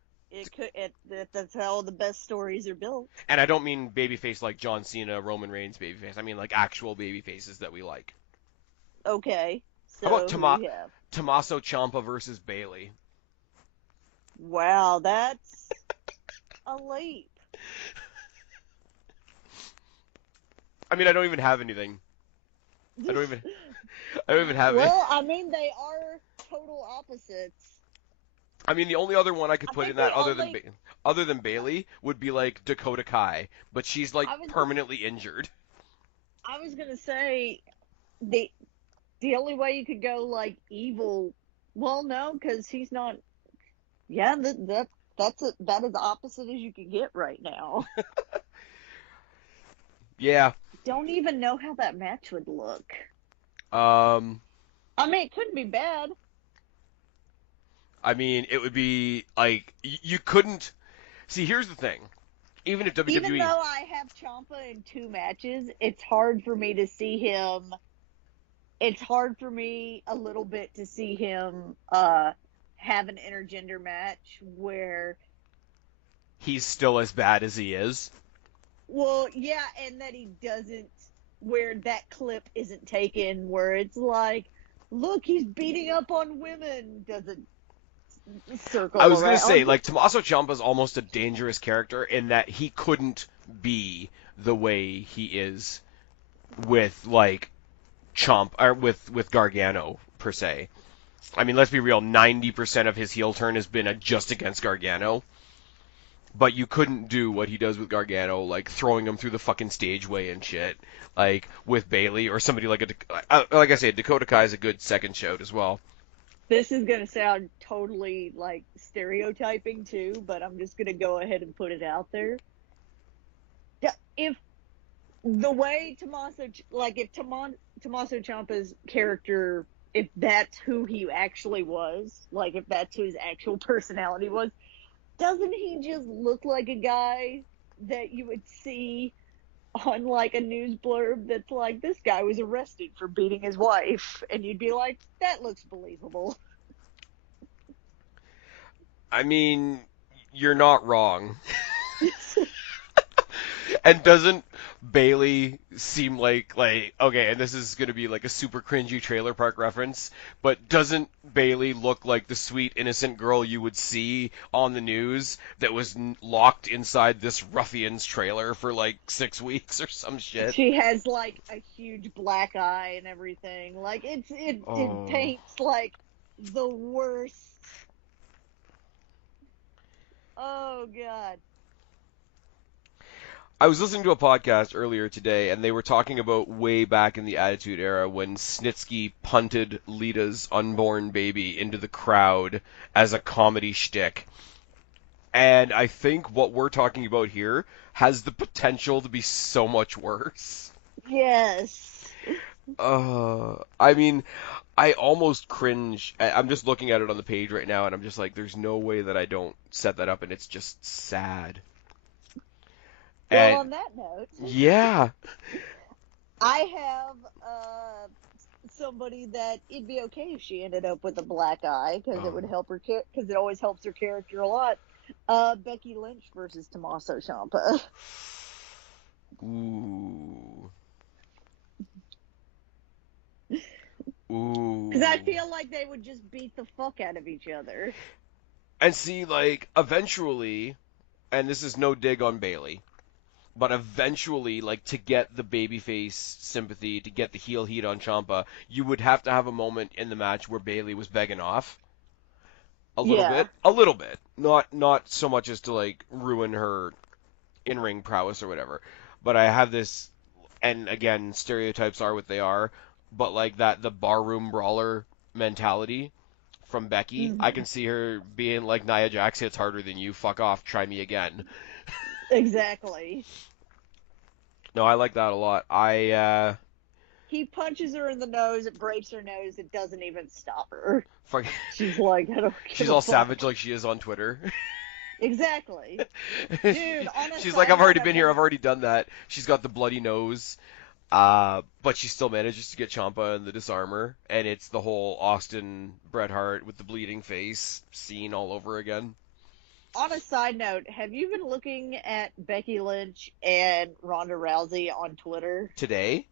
That's how the best stories are built. And I don't mean babyface like John Cena, Roman Reigns babyface. I mean like actual babyfaces that we like. Okay. So How about Tommaso Ciampa versus Bayley? Wow, that's a leap. I mean, I don't even have anything. I don't even have it. Well, I mean, they are total opposites. I mean, the only other one I could put in that other than Bayley would be like Dakota Kai, but she's like permanently injured. I was gonna say the only way you could go like evil. Well, no, because he's not. Yeah, that's about as opposite as you can get right now. Yeah. Don't even know how that match would look. I mean, it couldn't be bad. I mean, it would be like you couldn't. See, here's the thing. Even if WWE, even though I have Ciampa in 2 matches, it's hard for me to see him. It's hard for me a little bit to see him have an intergender match where he's still as bad as he is. Well, yeah, and that he doesn't, where that clip isn't taken, where it's like, look, he's beating up on women, doesn't circle I was going to around. say, like, Tommaso Ciampa's almost a dangerous character in that he couldn't be the way he is with like with Gargano per se. I mean, let's be real, 90% of his heel turn has been just against Gargano. But you couldn't do what he does with Gargano, like throwing him through the fucking stageway and shit, like with Bayley or somebody like like I say, Dakota Kai is a good second shout as well. This is going to sound totally like stereotyping too, but I'm just going to go ahead and put it out there. If the way Tommaso Ciampa's character, if that's who he actually was, like if that's who his actual personality was, doesn't he just look like a guy that you would see on like a news blurb that's like, this guy was arrested for beating his wife, and you'd be like, that looks believable. I mean, you're not wrong. And doesn't Bayley seem like okay, and this is going to be like a super cringy Trailer Park reference, but doesn't Bayley look like the sweet innocent girl you would see on the news that was locked inside this ruffian's trailer for like 6 weeks or some shit? She has like a huge black eye and everything. Like it paints like the worst. Oh god. I was listening to a podcast earlier today, and they were talking about way back in the Attitude Era when Snitsky punted Lita's unborn baby into the crowd as a comedy shtick. And I think what we're talking about here has the potential to be so much worse. Yes. I mean, I almost cringe. I'm just looking at it on the page right now, and I'm just like, there's no way that I don't set that up, and it's just sad. Well, on that note, yeah, I have somebody that it'd be okay if she ended up with a black eye because it would help her because it always helps her character a lot. Becky Lynch versus Tommaso Ciampa. Ooh. Ooh. Because I feel like they would just beat the fuck out of each other. And see, like, eventually, and this is no dig on Bayley, but eventually, like, to get the babyface sympathy, to get the heel heat on Ciampa, you would have to have a moment in the match where Bayley was begging off. A little bit. Not so much as to, like, ruin her in-ring prowess or whatever. But I have this, and again, stereotypes are what they are, but, like, the barroom brawler mentality from Becky, I can see her being like, Nia Jax hits harder than you, fuck off, try me again. Exactly. No, I like that a lot. He punches her in the nose, it breaks her nose, it doesn't even stop her. Fuck. She's like, I don't give She's a all fuck. savage like she is on Twitter. Exactly. Dude, honestly. She's like, I've already been here, I've already done that. She's got the bloody nose, but she still manages to get Ciampa in the disarmer, and it's the whole Austin Bret Hart with the bleeding face scene all over again. On a side note, have you been looking at Becky Lynch and Ronda Rousey on Twitter? Today?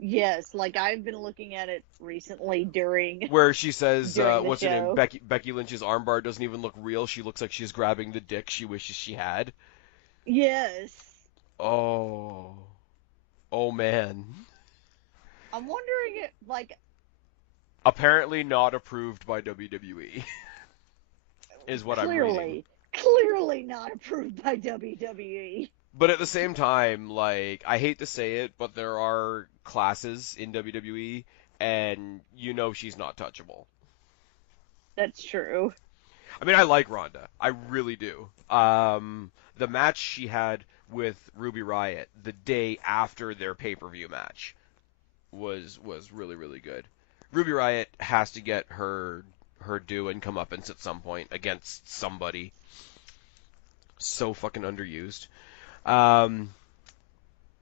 Yes, like I've been looking at it recently during where she says, what's show. her name? Becky Lynch's armbar doesn't even look real. She looks like she's grabbing the dick she wishes she had. Yes. Oh man. I'm wondering if, like... Apparently not approved by WWE. Is what I'm reading. Clearly not approved by WWE. But at the same time, like, I hate to say it, but there are classes in WWE, and you know she's not touchable. That's true. I mean, I like Ronda. I really do. The match she had with Ruby Riott the day after their pay-per-view match was really, really good. Ruby Riott has to get her due and comeuppance at some point against somebody. So fucking underused.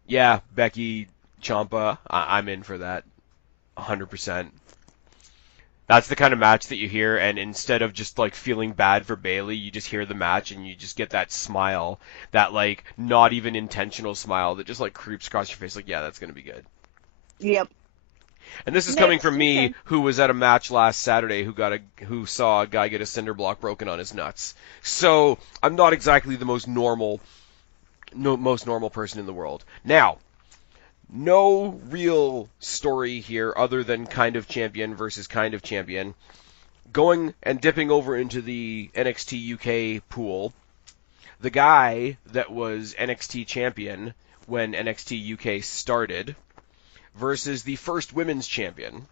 Yeah, Becky, Ciampa, I'm in for that, 100%. That's the kind of match that you hear, and instead of just, like, feeling bad for Bayley, you just hear the match, and you just get that smile, that, like, not even intentional smile that just, like, creeps across your face, like, yeah, that's gonna be good. Yep. And this is coming from me, who was at a match last Saturday who saw a guy get a cinder block broken on his nuts. So, I'm not exactly the most normal no, most normal person in the world. Now, no real story here other than kind of champion versus kind of champion. Going and dipping over into the NXT UK pool, the guy that was NXT champion when NXT UK started versus the first women's champion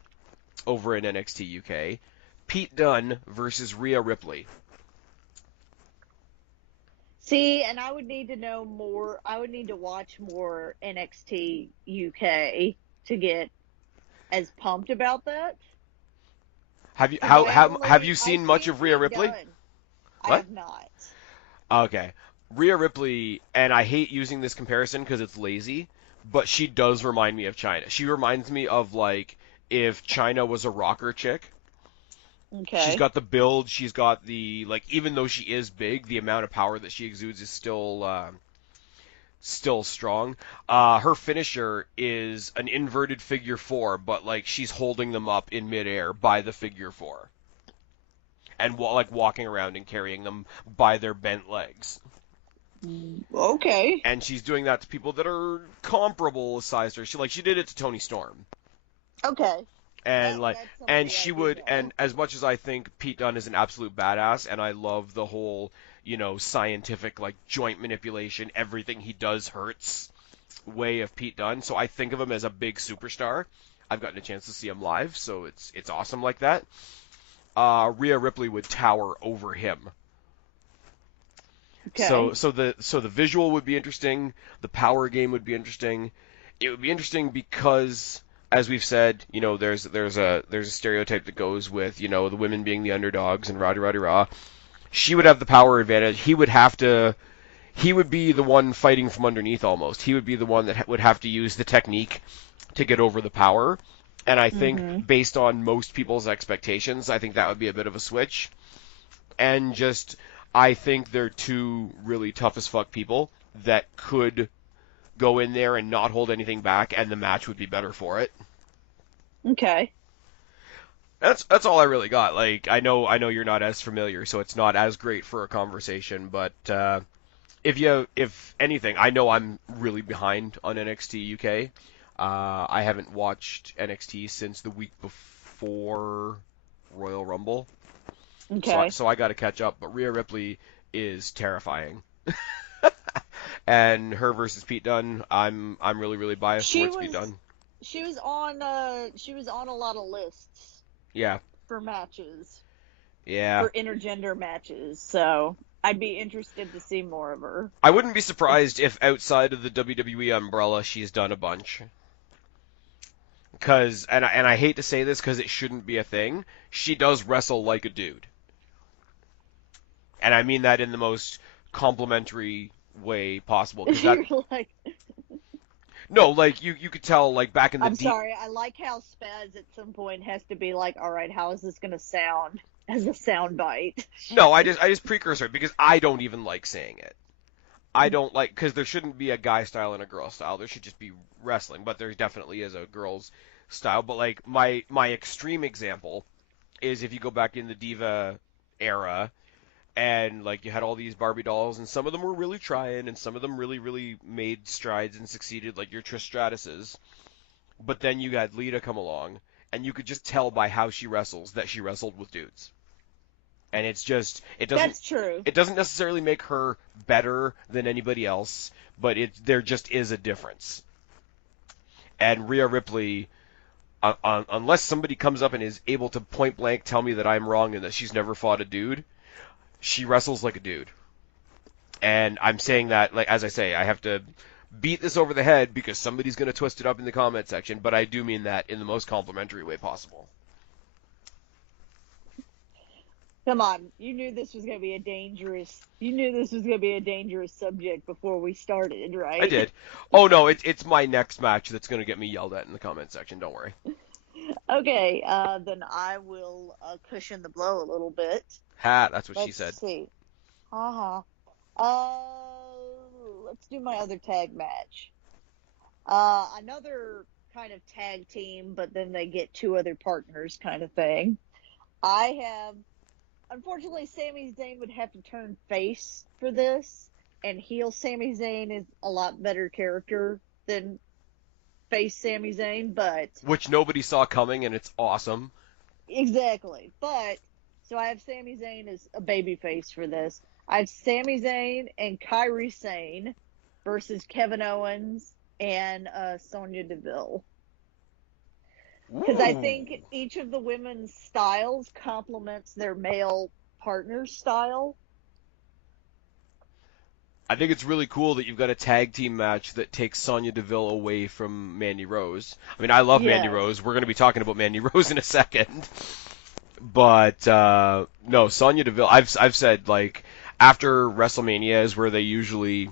over in NXT UK, Pete Dunne versus Rhea Ripley. See, and I would need to know more. I would need to watch more NXT UK to get as pumped about that. Have you seen much of Rhea Ripley? What? I have not. Okay. Rhea Ripley, and I hate using this comparison because it's lazy, but she does remind me of Chyna. She reminds me of, like, if Chyna was a rocker chick. Okay. She's got the build, she's got the, like, even though she is big, the amount of power that she exudes is still strong. Her finisher is an inverted figure four, but, like, she's holding them up in midair by the figure four. And, like, walking around and carrying them by their bent legs. Okay. And she's doing that to people that are comparable size to her. She did it to Toni Storm. Okay. And she would, and as much as I think Pete Dunne is an absolute badass, and I love the whole, scientific, like, joint manipulation, everything he does hurts way of Pete Dunne, so I think of him as a big superstar. I've gotten a chance to see him live, so it's awesome like that. Rhea Ripley would tower over him. Okay. So the visual would be interesting, the power game would be interesting. It would be interesting because, as we've said, there's a stereotype that goes with, the women being the underdogs and rah. She would have the power advantage. He would be the one fighting from underneath almost. He would be the one that would have to use the technique to get over the power. And I think based on most people's expectations, I think that would be a bit of a switch. And I think they're two really tough as fuck people that could go in there and not hold anything back, and the match would be better for it. Okay. That's all I really got. Like, I know you're not as familiar, so it's not as great for a conversation, but if anything, I know I'm really behind on NXT UK. I haven't watched NXT since the week before Royal Rumble. Okay. So I got to catch up, but Rhea Ripley is terrifying. And her versus Pete Dunne, I'm really biased towards Pete Dunne. She was on a lot of lists. Yeah. For matches. Yeah. For intergender matches. So I'd be interested to see more of her. I wouldn't be surprised if outside of the WWE umbrella she's done a bunch. Because, and I hate to say this because it shouldn't be a thing, she does wrestle like a dude. And I mean that in the most complimentary way possible. You're like... No, like, you could tell, like, back in the... I'm sorry, I like how Spaz at some point has to be like, alright, how is this going to sound as a sound bite? No, I just precursor it because I don't even like saying it. I don't like... Because there shouldn't be a guy style and a girl style. There should just be wrestling, but there definitely is a girl's style. But, like, my extreme example is if you go back in the Diva era... And, like, you had all these Barbie dolls, and some of them were really trying, and some of them really, really made strides and succeeded, like your Trish Stratuses. But then you had Lita come along, and you could just tell by how she wrestles that she wrestled with dudes. And it's just, it doesn't... That's true. It doesn't necessarily make her better than anybody else, but there just is a difference. And Rhea Ripley, unless somebody comes up and is able to point blank tell me that I'm wrong and that she's never fought a dude... She wrestles like a dude. And I'm saying that, like, as I say, I have to beat this over the head because somebody's going to twist it up in the comment section, but I do mean that in the most complimentary way possible. Come on, you knew this was going to be a dangerous subject before we started, right? I did. Oh no, it's my next match that's going to get me yelled at in the comment section, don't worry. Okay, then I will cushion the blow a little bit. Ha, that's what she said. Let's see. Let's do my other tag match. Another kind of tag team, but then they get two other partners kind of thing. Unfortunately, Sami Zayn would have to turn face for this, and heel Sami Zayn is a lot better character than face Sami Zayn, but Which nobody saw coming, and it's awesome. exactly. But so I have Sami Zayn as a babyface for this. I have Sami Zayn and Kairi Sane versus Kevin Owens and Sonya Deville. Because I think each of the women's styles complements their male partner's style. I think it's really cool that you've got a tag team match that takes Sonya Deville away from Mandy Rose. I mean, I love Mandy Rose. We're going to be talking about Mandy Rose in a second. But no, Sonya Deville. I've said, like, after WrestleMania is where they usually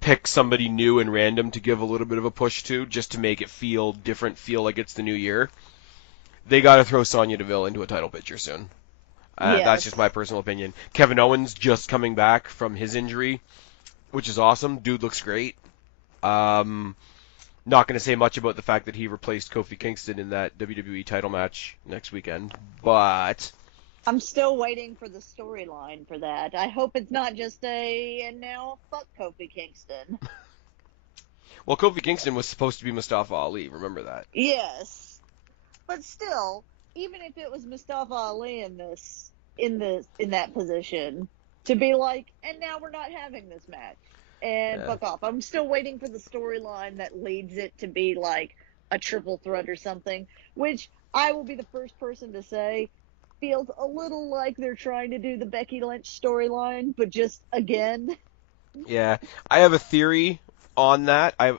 pick somebody new and random to give a little bit of a push to, just to make it feel different, feel like it's the new year. They got to throw Sonya Deville into a title picture soon. Yes. That's just my personal opinion. Kevin Owens just coming back from his injury, which is awesome. Dude looks great. Not going to say much about the fact that he replaced Kofi Kingston in that WWE title match next weekend, but I'm still waiting for the storyline for that. I hope it's not just and now fuck Kofi Kingston. Well, Kofi Kingston was supposed to be Mustafa Ali, remember that? Yes. But still, even if it was Mustafa Ali in that position, to be like, and now we're not having this match. And fuck off. I'm still waiting for the storyline that leads it to be like a triple threat or something, which I will be the first person to say feels a little like they're trying to do the Becky Lynch storyline, but just again. Yeah, I have a theory on that. I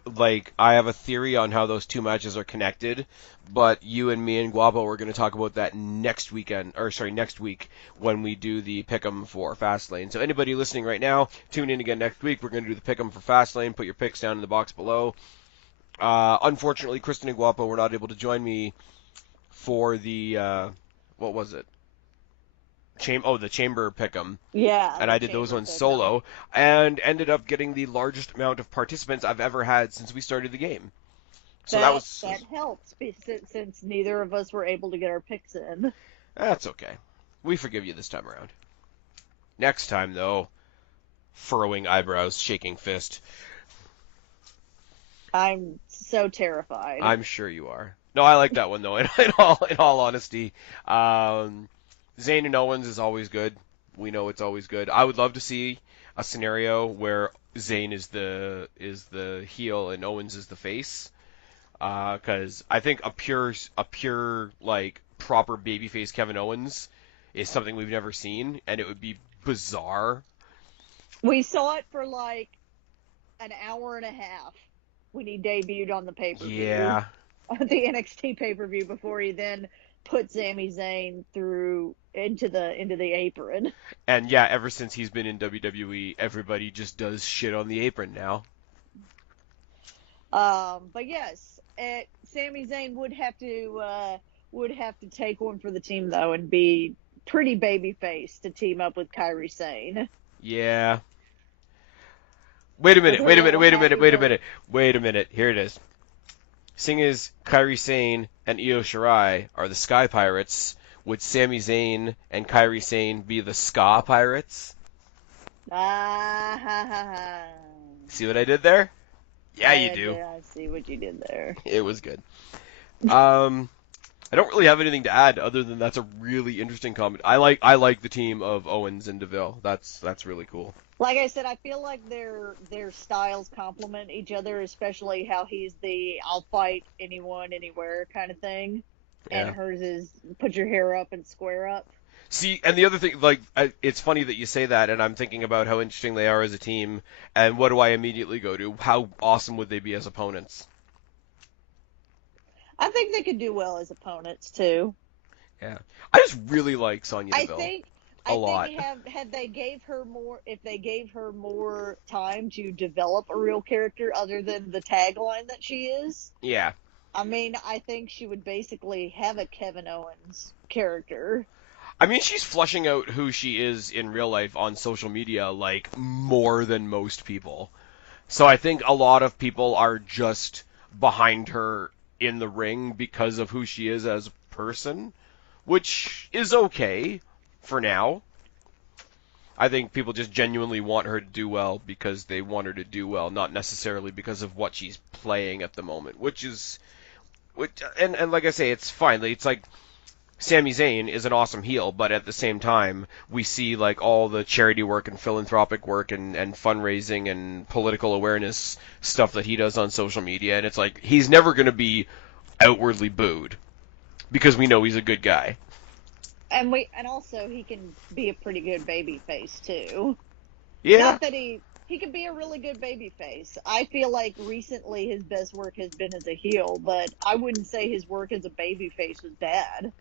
have a theory on how those two matches are connected, but you and me and Guapo are going to talk about that next week when we do the Pick'em for Fastlane. So anybody listening right now, tune in again next week. We're going to do the Pick'em for Fastlane. Put your picks down in the box below. Unfortunately, Kristen and Guapo were not able to join me for the what was it? The Chamber Pick'em. Yeah. And I did those ones solo, and ended up getting the largest amount of participants I've ever had since we started the game. So that helps since neither of us were able to get our picks in. That's okay. We forgive you this time around. Next time, though, furrowing eyebrows, shaking fist. I'm so terrified. I'm sure you are. No, I like that one though. In all honesty, Zayn and Owens is always good. We know it's always good. I would love to see a scenario where Zayn is the heel and Owens is the face. Because I think a pure like proper babyface Kevin Owens is something we've never seen, and it would be bizarre. We saw it for like an hour and a half when he debuted on the pay-per-view. Yeah. The NXT pay-per-view before he then put Sami Zayn into the apron. And yeah, ever since he's been in WWE, everybody just does shit on the apron now. But yes, Sami Zayn would have to take one for the team though and be pretty babyface to team up with Kairi Sane. Yeah. Wait a minute. Here it is. Seeing as Kairi Sane and Io Shirai are the Sky Pirates, would Sami Zayn and Kairi Sane be the Ska Pirates? See what I did there? Yeah, you do. Yeah, I see what you did there. It was good. I don't really have anything to add other than that's a really interesting comment. I like the team of Owens and Deville. That's really cool. Like I said, I feel like their styles complement each other, especially how he's the I'll fight anyone, anywhere kind of thing. Yeah. And hers is put your hair up and square up. See, and the other thing, it's funny that you say that, and I'm thinking about how interesting they are as a team, and what do I immediately go to? How awesome would they be as opponents? I think they could do well as opponents, too. Yeah. I just really like Sonya Deville. I think if they gave her more time to develop a real character other than the tagline that she is. Yeah. I mean, I think she would basically have a Kevin Owens character. I mean, she's flushing out who she is in real life on social media, like, more than most people. So I think a lot of people are just behind her in the ring because of who she is as a person, which is okay for now. I think people just genuinely want her to do well because they want her to do well, not necessarily because of what she's playing at the moment, and like I say, it's fine. It's like Sami Zayn is an awesome heel, but at the same time, we see like all the charity work and philanthropic work and fundraising and political awareness stuff that he does on social media, and it's like he's never going to be outwardly booed because we know he's a good guy. And also he can be a pretty good baby face too. Yeah. Not that he could be a really good baby face. I feel like recently his best work has been as a heel, but I wouldn't say his work as a baby face was bad.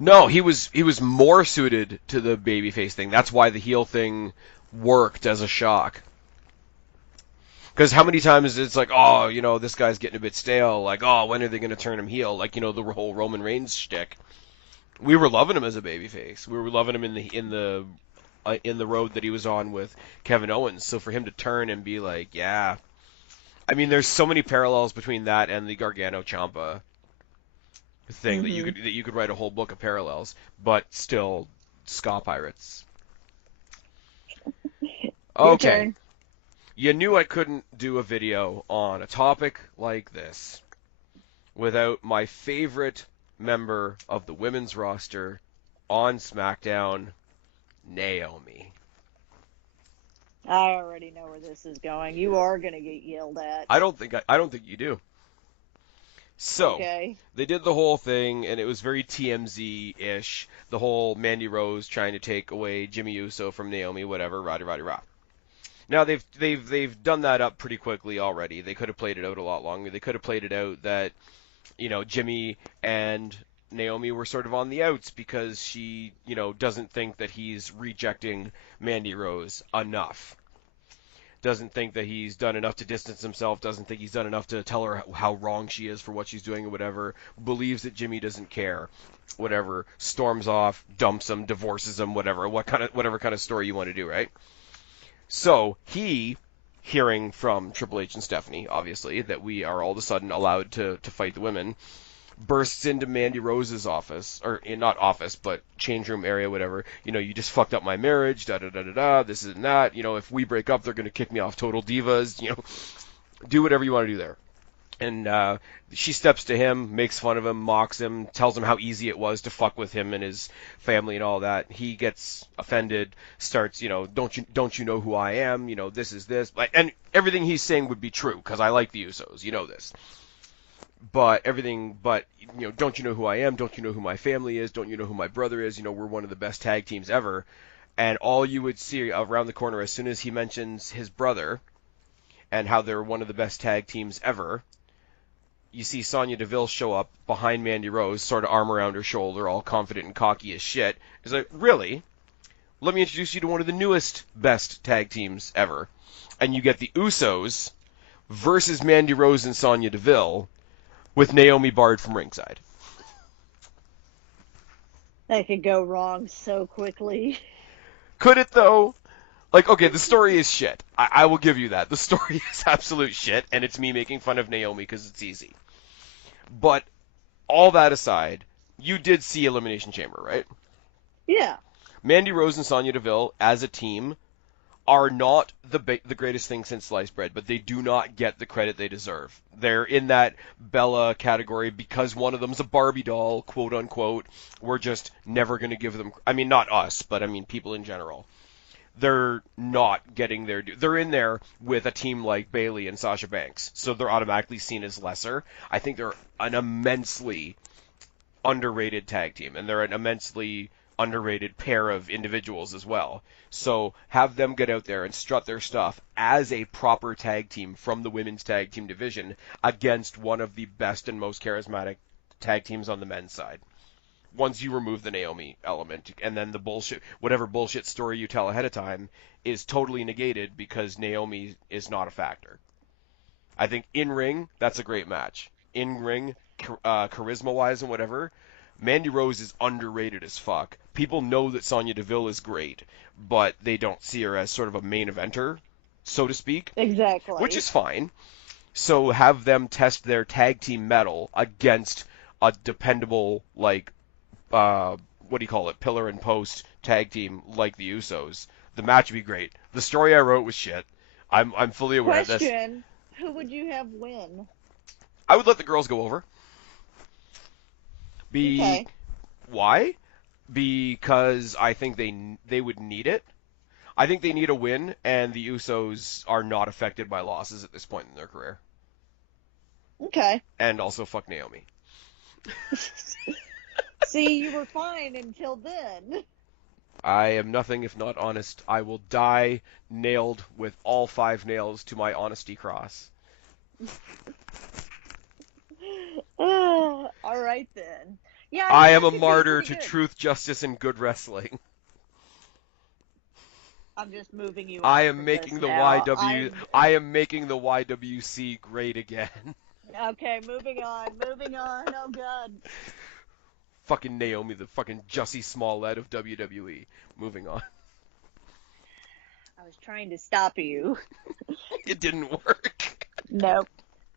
No, he was more suited to the babyface thing. That's why the heel thing worked as a shock. Because how many times it's like, oh, this guy's getting a bit stale. Like, oh, when are they going to turn him heel? Like, the whole Roman Reigns shtick. We were loving him as a babyface. We were loving him in the road that he was on with Kevin Owens. So for him to turn and be like, yeah, I mean, there's so many parallels between that and the Gargano Ciampa thing that you could write a whole book of parallels, but still ska pirates. Okay. You knew I couldn't do a video on a topic like this without my favorite member of the women's roster on SmackDown, Naomi. I already know where this is going. You are going to get yelled at. I don't think you do. So, They did the whole thing, and it was very TMZ-ish. The whole Mandy Rose trying to take away Jimmy Uso from Naomi, whatever, rah-de-rah-de-rah. Now, they've done that up pretty quickly already. They could have played it out a lot longer. They could have played it out that, Jimmy and Naomi were sort of on the outs because she, doesn't think that he's rejecting Mandy Rose enough. Doesn't think that he's done enough to distance himself, doesn't think he's done enough to tell her how wrong she is for what she's doing or whatever, believes that Jimmy doesn't care, whatever, storms off, dumps him, divorces him, whatever kind of story you want to do, right? So he, hearing from Triple H and Stephanie, obviously, that we are all of a sudden allowed to fight the women, bursts into Mandy Rose's office, or not office, but change room area, whatever. You just fucked up my marriage, da-da-da-da-da, this and that. If we break up, they're going to kick me off Total Divas. Do whatever you want to do there. And she steps to him, makes fun of him, mocks him, tells him how easy it was to fuck with him and his family and all that. He gets offended, starts, don't you know who I am? This is this. And everything he's saying would be true, because I like the Usos. You know this. But don't you know who I am? Don't you know who my family is? Don't you know who my brother is? We're one of the best tag teams ever. And all you would see around the corner as soon as he mentions his brother and how they're one of the best tag teams ever, you see Sonya Deville show up behind Mandy Rose, sort of arm around her shoulder, all confident and cocky as shit. It's like, really? Let me introduce you to one of the newest best tag teams ever. And you get the Usos versus Mandy Rose and Sonya Deville, with Naomi barred from ringside. That could go wrong so quickly. Could it, though? Like, okay, the story is shit. I will give you that. The story is absolute shit, and it's me making fun of Naomi because it's easy. But all that aside, you did see Elimination Chamber, right? Yeah. Mandy Rose and Sonya Deville, as a team, are not the greatest thing since sliced bread, but they do not get the credit they deserve. They're in that Bella category because one of them's a Barbie doll, quote unquote. We're just never going to give them, I mean, not us, but I mean people in general. They're not getting their due. They're in there with a team like Bayley and Sasha Banks, so they're automatically seen as lesser. I think they're an immensely underrated tag team, and they're an immensely underrated pair of individuals as well. So have them get out there and strut their stuff as a proper tag team from the women's tag team division against one of the best and most charismatic tag teams on the men's side. Once you remove the Naomi element, and then the bullshit, whatever bullshit story you tell ahead of time is totally negated because Naomi is not a factor. I think in-ring, that's a great match. In-ring, charisma-wise and whatever, Mandy Rose is underrated as fuck. People know that Sonya Deville is great, but they don't see her as sort of a main eventer, so to speak. Exactly. Which is fine. So have them test their tag team mettle against a dependable, like, what do you call it, pillar and post tag team like the Usos. The match would be great. The story I wrote was shit. I'm fully aware of this. Question: who would you have win? I would let the girls go over. Okay. Why? Because I think they would need it. I think they need a win, and the Usos are not affected by losses at this point in their career. Okay. And also, fuck Naomi. See, you were fine until then. I am nothing if not honest. I will die nailed with all 5 nails to my honesty cross. All right then. Yeah, I am a that could be martyr pretty to good. truth, justice, and good wrestling. I'm just moving you. I on am from making this the now. I am making the YWC great again. Okay, moving on. Moving on. Oh God. Fucking Naomi, the fucking Jussie Smollett of WWE. Moving on. I was trying to stop you. It didn't work. Nope.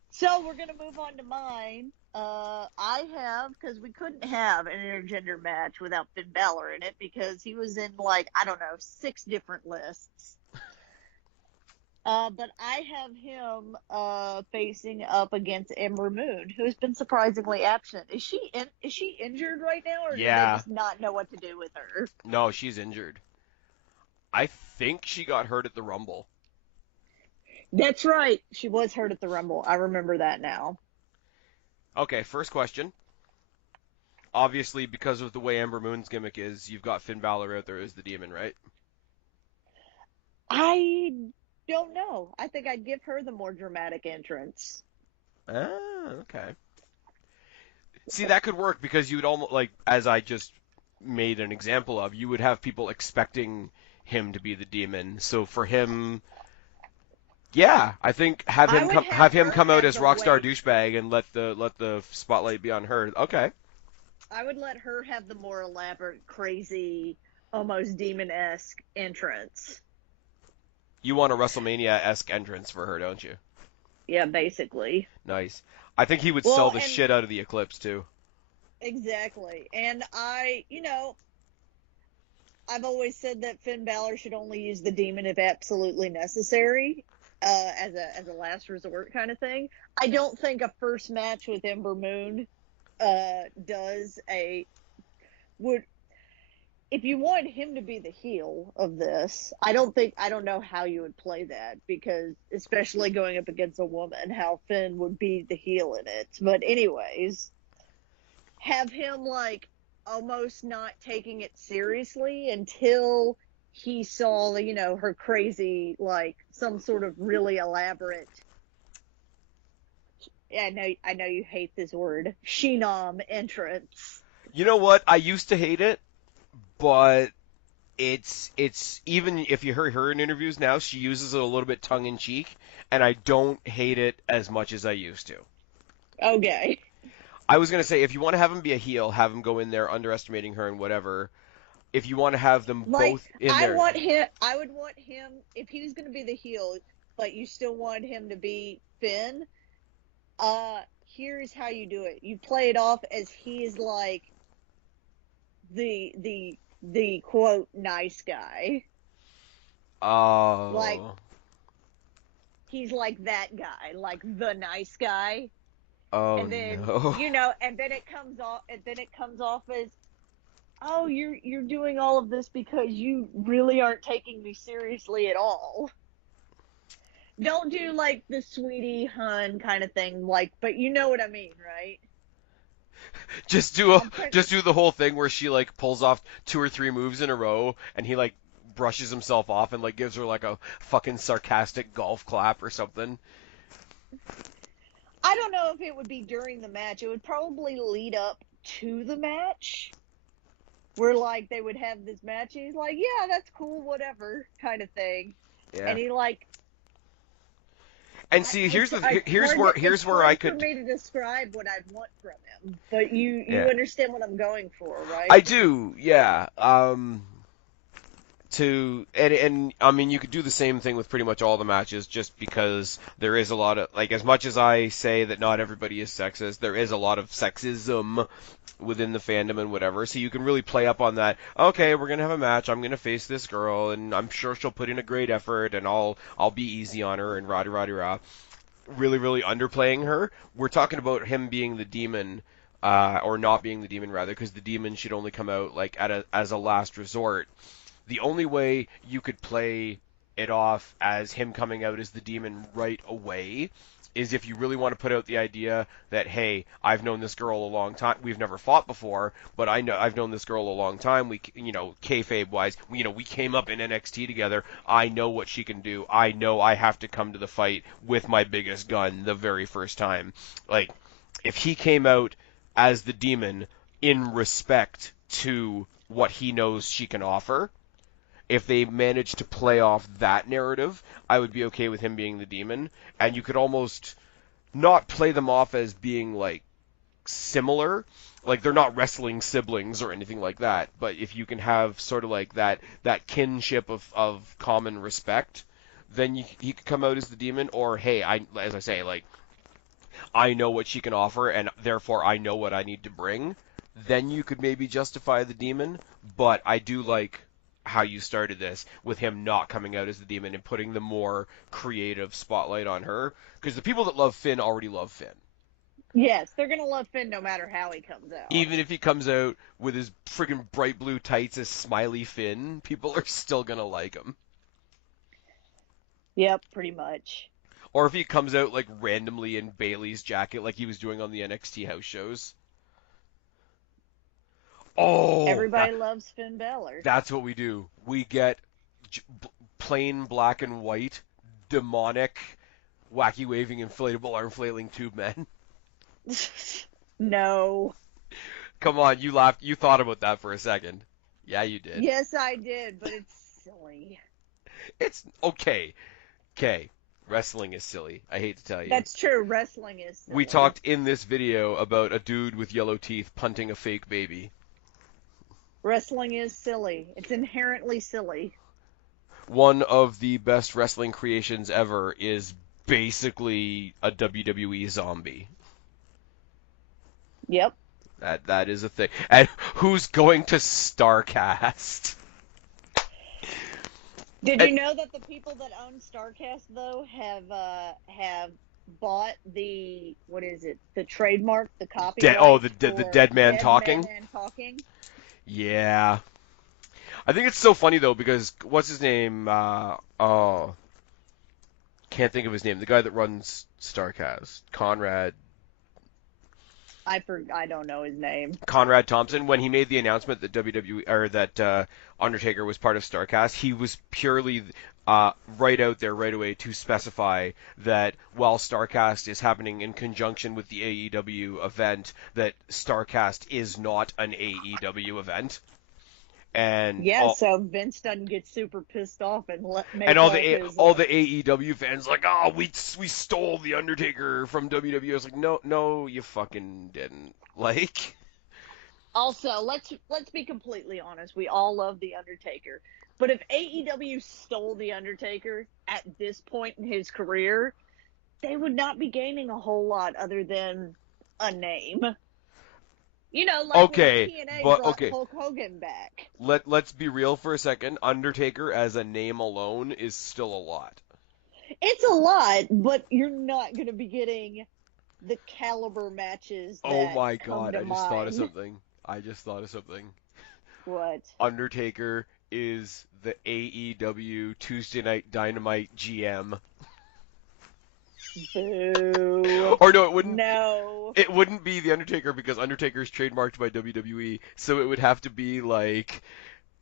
So we're gonna move on to mine. I have, because we couldn't have an intergender match without Finn Balor in it because he was in, like, I don't know, 6 different lists. But I have him facing up against Ember Moon, who's been surprisingly absent. Is she injured right now, or do they just not know what to do with her? No, she's injured. I think she got hurt at the Rumble. That's right. She was hurt at the Rumble. I remember that now. Okay, first question. Obviously, because of the way Ember Moon's gimmick is, you've got Finn Balor out there as the demon, right? I don't know. I think I'd give her the more dramatic entrance. Ah, okay. See, that could work because you would almost, like, as I just made an example of, you would have people expecting him to be the demon. So for him, yeah, I think have him come out as Rockstar douchebag and let the spotlight be on her. Okay. I would let her have the more elaborate, crazy, almost demon-esque entrance. You want a WrestleMania-esque entrance for her, don't you? Yeah, basically. Nice. I think he would sell the shit out of the Eclipse, too. Exactly. And I've always said that Finn Balor should only use the demon if absolutely necessary, as a last resort kind of thing. I don't think a first match with Ember Moon if you want him to be the heel of this, I don't know how you would play that, because especially going up against a woman, how Finn would be the heel in it. But anyways, have him like almost not taking it seriously until he saw, her crazy, like some sort of really elaborate, I know you hate this word, Shenom entrance. You know what? I used to hate it, but it's even if you heard her in interviews now, she uses it a little bit tongue in cheek, and I don't hate it as much as I used to. Okay. I was gonna say, if you want to have him be a heel, have him go in there underestimating her and whatever. If you want to have them both in there, I would want him, if he was gonna be the heel, but you still want him to be Finn. Here's how you do it. You play it off as he is like the quote nice guy. Oh. Like he's like that guy, like the nice guy. Oh, and then no. And then it comes off as, oh, you're doing all of this because you really aren't taking me seriously at all. Don't do like the sweetie hun kind of thing, like, but you know what I mean, right? Just do the whole thing where she like pulls off 2 or 3 moves in a row, and he like brushes himself off and like gives her like a fucking sarcastic golf clap or something. I don't know if it would be during the match. It would probably lead up to the match, where like they would have this match. And he's like, "Yeah, that's cool, whatever," kind of thing. Yeah. And he like. And see, here's where I could. It's for me to describe what I'd want from him, but you understand what I'm going for, right? I do, yeah. and I mean you could do the same thing with pretty much all the matches, just because there is a lot of, like, as much as I say that not everybody is sexist, there is a lot of sexism within the fandom and whatever, so you can really play up on that. Okay, we're gonna have a match, I'm gonna face this girl, and I'm sure she'll put in a great effort, and I'll be easy on her, and rah. Really, really underplaying her. We're talking about him being the demon, or not being the demon rather, because the demon should only come out like as a last resort. The only way you could play it off as him coming out as the demon right away is if you really want to put out the idea that, hey, I've known this girl a long time. We've never fought before, but I've known this girl a long time. We, kayfabe wise, we came up in NXT together. I know what she can do. I know I have to come to the fight with my biggest gun the very first time. Like, if he came out as the demon in respect to what he knows she can offer, if they managed to play off that narrative, I would be okay with him being the demon. And you could almost not play them off as being, like, similar. Like, they're not wrestling siblings or anything like that. But if you can have sort of like that kinship of common respect, then he could come out as the demon. Or, hey, as I say, like, I know what she can offer, and therefore I know what I need to bring. Then you could maybe justify the demon. But I do like how you started this with him not coming out as the demon and putting the more creative spotlight on her, because the people that love Finn already love Finn. Yes, they're gonna love Finn no matter how he comes out. Even if he comes out with his friggin' bright blue tights as Smiley Finn, people are still gonna like him. Yep, pretty much. Or if he comes out like randomly in Bayley's jacket like he was doing on the NXT house shows. Oh, everybody loves Finn Balor. That's what we do. We get plain black and white, demonic, wacky waving inflatable arm flailing tube men. No. Come on, you laughed. You thought about that for a second. Yeah, you did. Yes, I did, but it's silly. It's okay. Okay. Wrestling is silly. I hate to tell you. That's true. Wrestling is silly. We talked in this video about a dude with yellow teeth punting a fake baby. Wrestling is silly. It's inherently silly. One of the best wrestling creations ever is basically a WWE zombie. Yep. That is a thing. And who's going to StarCast? Did you know that the people that own StarCast though have bought the, what is it? The trademark, the copyright. The dead man talking. Yeah. I think it's so funny though, because what's his name? Can't think of his name. The guy that runs StarCast, Conrad. I don't know his name. Conrad Thompson. When he made the announcement that that Undertaker was part of StarCast, he was purely right out there right away to specify that while StarCast is happening in conjunction with the AEW event, that StarCast is not an AEW event. And so Vince doesn't get super pissed off and all the AEW fans like, oh, we stole the Undertaker from WWE. I was like, no, you fucking didn't. Like, also, let's be completely honest. We all love the Undertaker, but if AEW stole the Undertaker at this point in his career, they would not be gaining a whole lot other than a name. You know, like when TNA brought Hulk Hogan back. Let's be real for a second. Undertaker as a name alone is still a lot. It's a lot, but you're not going to be getting the caliber matches that Oh my god, I just thought of something. What? Undertaker is the AEW Tuesday Night Dynamite GM. Boo. Or no, it wouldn't. No. It wouldn't be the Undertaker because Undertaker is trademarked by WWE, so it would have to be like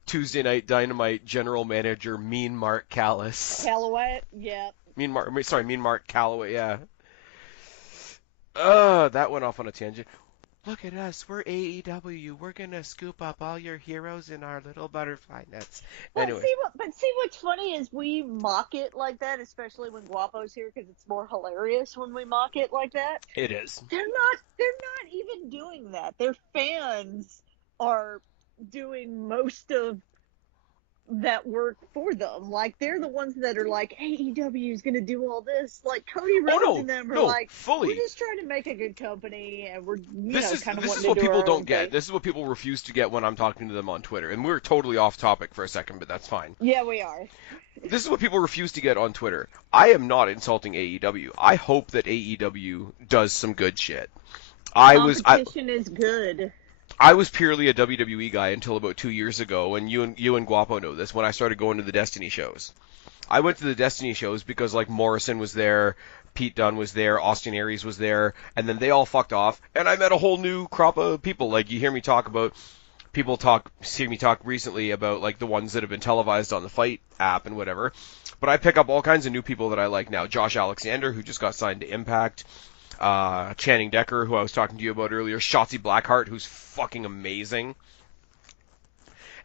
Tuesday Night Dynamite General Manager Mean Mark Calloway, yeah. Mean Mark Calloway, yeah. That went off on a tangent. Look at us, we're AEW. We're gonna scoop up all your heroes in our little butterfly nets. Anyway. See what's funny is we mock it like that, especially when Guapo's here, because it's more hilarious when we mock it like that. It is. They're not even doing that. Their fans are doing most of that work for them. Like, they're the ones that are like, AEW is going to do all this. Like, Cody Oh Rhodes and them are no, like, we're fully. just trying to make a good company, and we're, This is kind of this wanting is to what do people our don't own get. thing. This is what people refuse to get when I'm talking to them on Twitter. And we're totally off topic for a second, but that's fine. Yeah, we are. This is what people refuse to get on Twitter. I am not insulting AEW. I hope that AEW does some good shit. Competition is good. I was purely a WWE guy until about 2 years ago, and you and Guapo know this, when I started going to the Destiny shows. I went to the Destiny shows because, like, Morrison was there, Pete Dunne was there, Austin Aries was there, and then they all fucked off, and I met a whole new crop of people. Like, you hear me talk about, see me talk recently about, like, the ones that have been televised on the Fight app and whatever, but I pick up all kinds of new people that I like now. Josh Alexander, who just got signed to Impact, Channing Decker, who I was talking to you about earlier, Shotzi Blackheart, who's fucking amazing,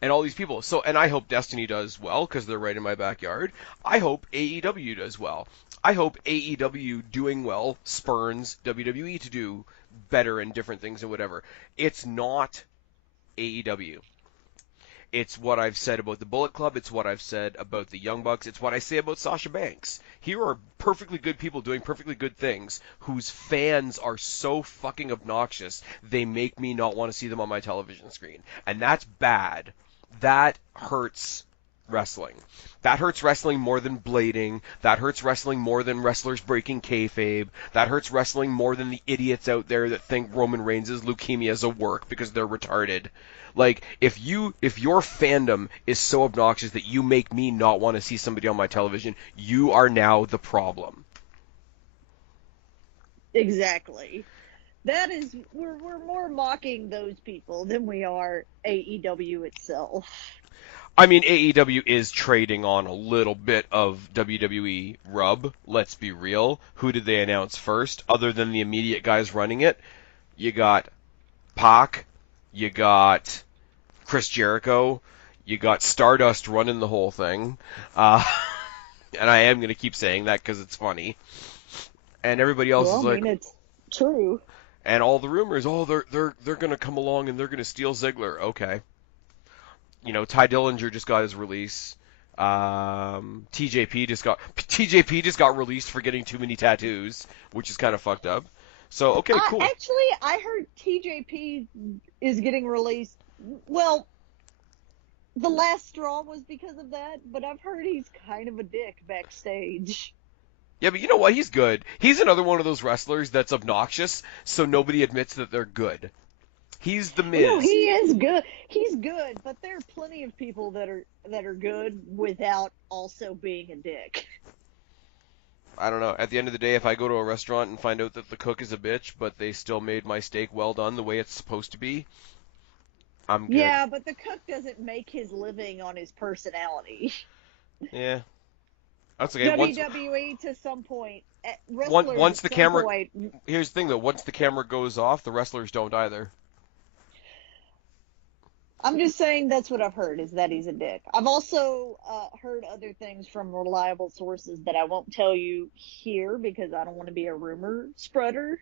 and all these people. So, and I hope Destiny does well because they're right in my backyard. I hope AEW does well. I hope AEW doing well spurns WWE to do better and different things and whatever. It's not AEW. It's what I've said about the Bullet Club. It's what I've said about the Young Bucks. It's what I say about Sasha Banks. Here are perfectly good people doing perfectly good things whose fans are so fucking obnoxious they make me not want to see them on my television screen. And that's bad. That hurts wrestling. That hurts wrestling more than blading. That hurts wrestling more than wrestlers breaking kayfabe. That hurts wrestling more than the idiots out there that think Roman Reigns' leukemia is a work because they're retarded. Like, if your fandom is so obnoxious that you make me not want to see somebody on my television, you are now the problem. Exactly. That is, we're more mocking those people than we are AEW itself. I mean, AEW is trading on a little bit of WWE rub, let's be real. Who did they announce first? Other than the immediate guys running it, you got Pac, you got Chris Jericho, you got Stardust running the whole thing, and I am going to keep saying that because it's funny. And everybody else is like, it's true. And all the rumors, they're going to come along and they're going to steal Ziggler. Okay. You know, Ty Dillinger just got his release. TJP just got released for getting too many tattoos, which is kind of fucked up. So, okay, cool. Actually, I heard TJP is getting released. Well, the last straw was because of that, but I've heard he's kind of a dick backstage. Yeah, but you know what? He's good. He's another one of those wrestlers that's obnoxious, so nobody admits that they're good. He's the Miz. No, he is good. He's good, but there are plenty of people that are good without also being a dick. I don't know. At the end of the day, if I go to a restaurant and find out that the cook is a bitch, but they still made my steak well done the way it's supposed to be, I'm good. Yeah, but the cook doesn't make his living on his personality. Yeah. That's okay. WWE to some point. Once the camera... Here's the thing, though. Once the camera goes off, the wrestlers don't either. I'm just saying that's what I've heard, is that he's a dick. I've also heard other things from reliable sources that I won't tell you here because I don't want to be a rumor spreader.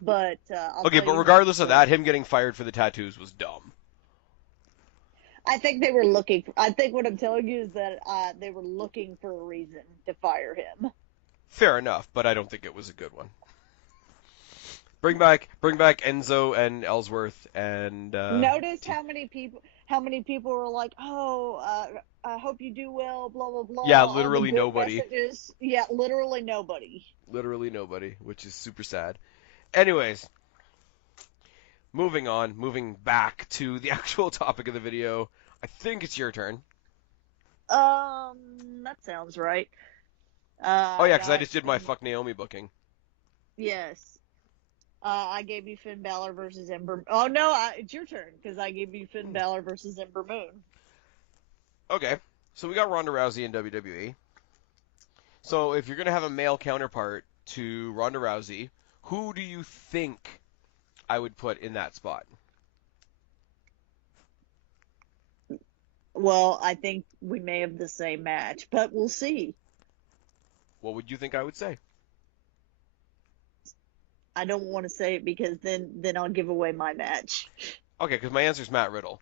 But okay, but regardless of that, him getting fired for the tattoos was dumb. I think they were looking. I think what I'm telling you is that they were looking for a reason to fire him. Fair enough, but I don't think it was a good one. Bring back Enzo and Ellsworth and. Notice how many people were like, "Oh, I hope you do well." Blah blah blah. Yeah, literally nobody. Messages. Yeah, literally nobody. Literally nobody, which is super sad. Anyways, moving back to the actual topic of the video. I think it's your turn. That sounds right. Oh yeah, because I just did my fuck Naomi booking. Yes. I gave you Finn Balor versus Ember. Oh no, it's your turn because I gave you Finn Balor versus Ember Moon. Okay, so we got Ronda Rousey in WWE. So if you're gonna have a male counterpart to Ronda Rousey, who do you think I would put in that spot? Well, I think we may have the same match, but we'll see. What would you think I would say? I don't want to say it because then I'll give away my match. Okay, because my answer is Matt Riddle.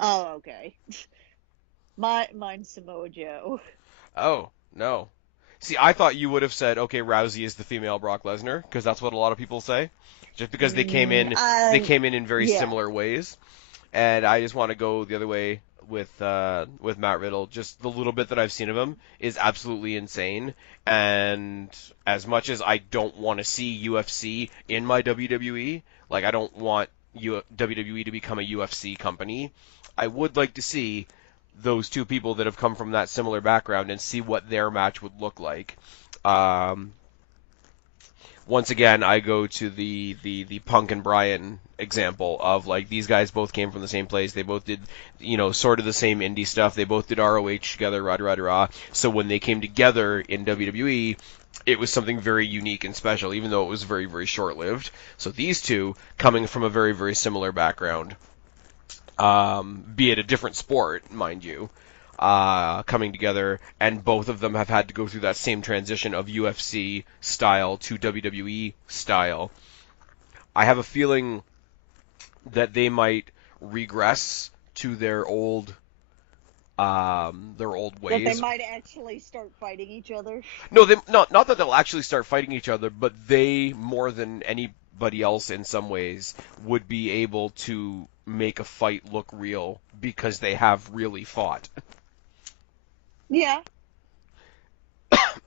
Oh, okay. Mine's Samoa Joe. Oh, no. See, I thought you would have said, okay, Rousey is the female Brock Lesnar, because that's what a lot of people say. Just because they came in very Yeah. similar ways. And I just want to go the other way with Matt Riddle. Just the little bit that I've seen of him is absolutely insane. And as much as I don't want to see UFC in my WWE, like I don't want WWE to become a UFC company, I would like to see those two people that have come from that similar background and see what their match would look like. Um, Once again, I go to the Punk and Bryan example of like these guys both came from the same place. They both did, sort of the same indie stuff. They both did ROH together, rah rah rah. So when they came together in WWE, it was something very unique and special, even though it was very, very short lived. So these two, coming from a very, very similar background, be it a different sport, mind you, coming together, and both of them have had to go through that same transition of UFC style to WWE style. I have a feeling that they might regress to their old That they ways. might actually start fighting each other. No, not that they'll actually start fighting each other, but they more than anybody else in some ways would be able to make a fight look real because they have really fought. Yeah.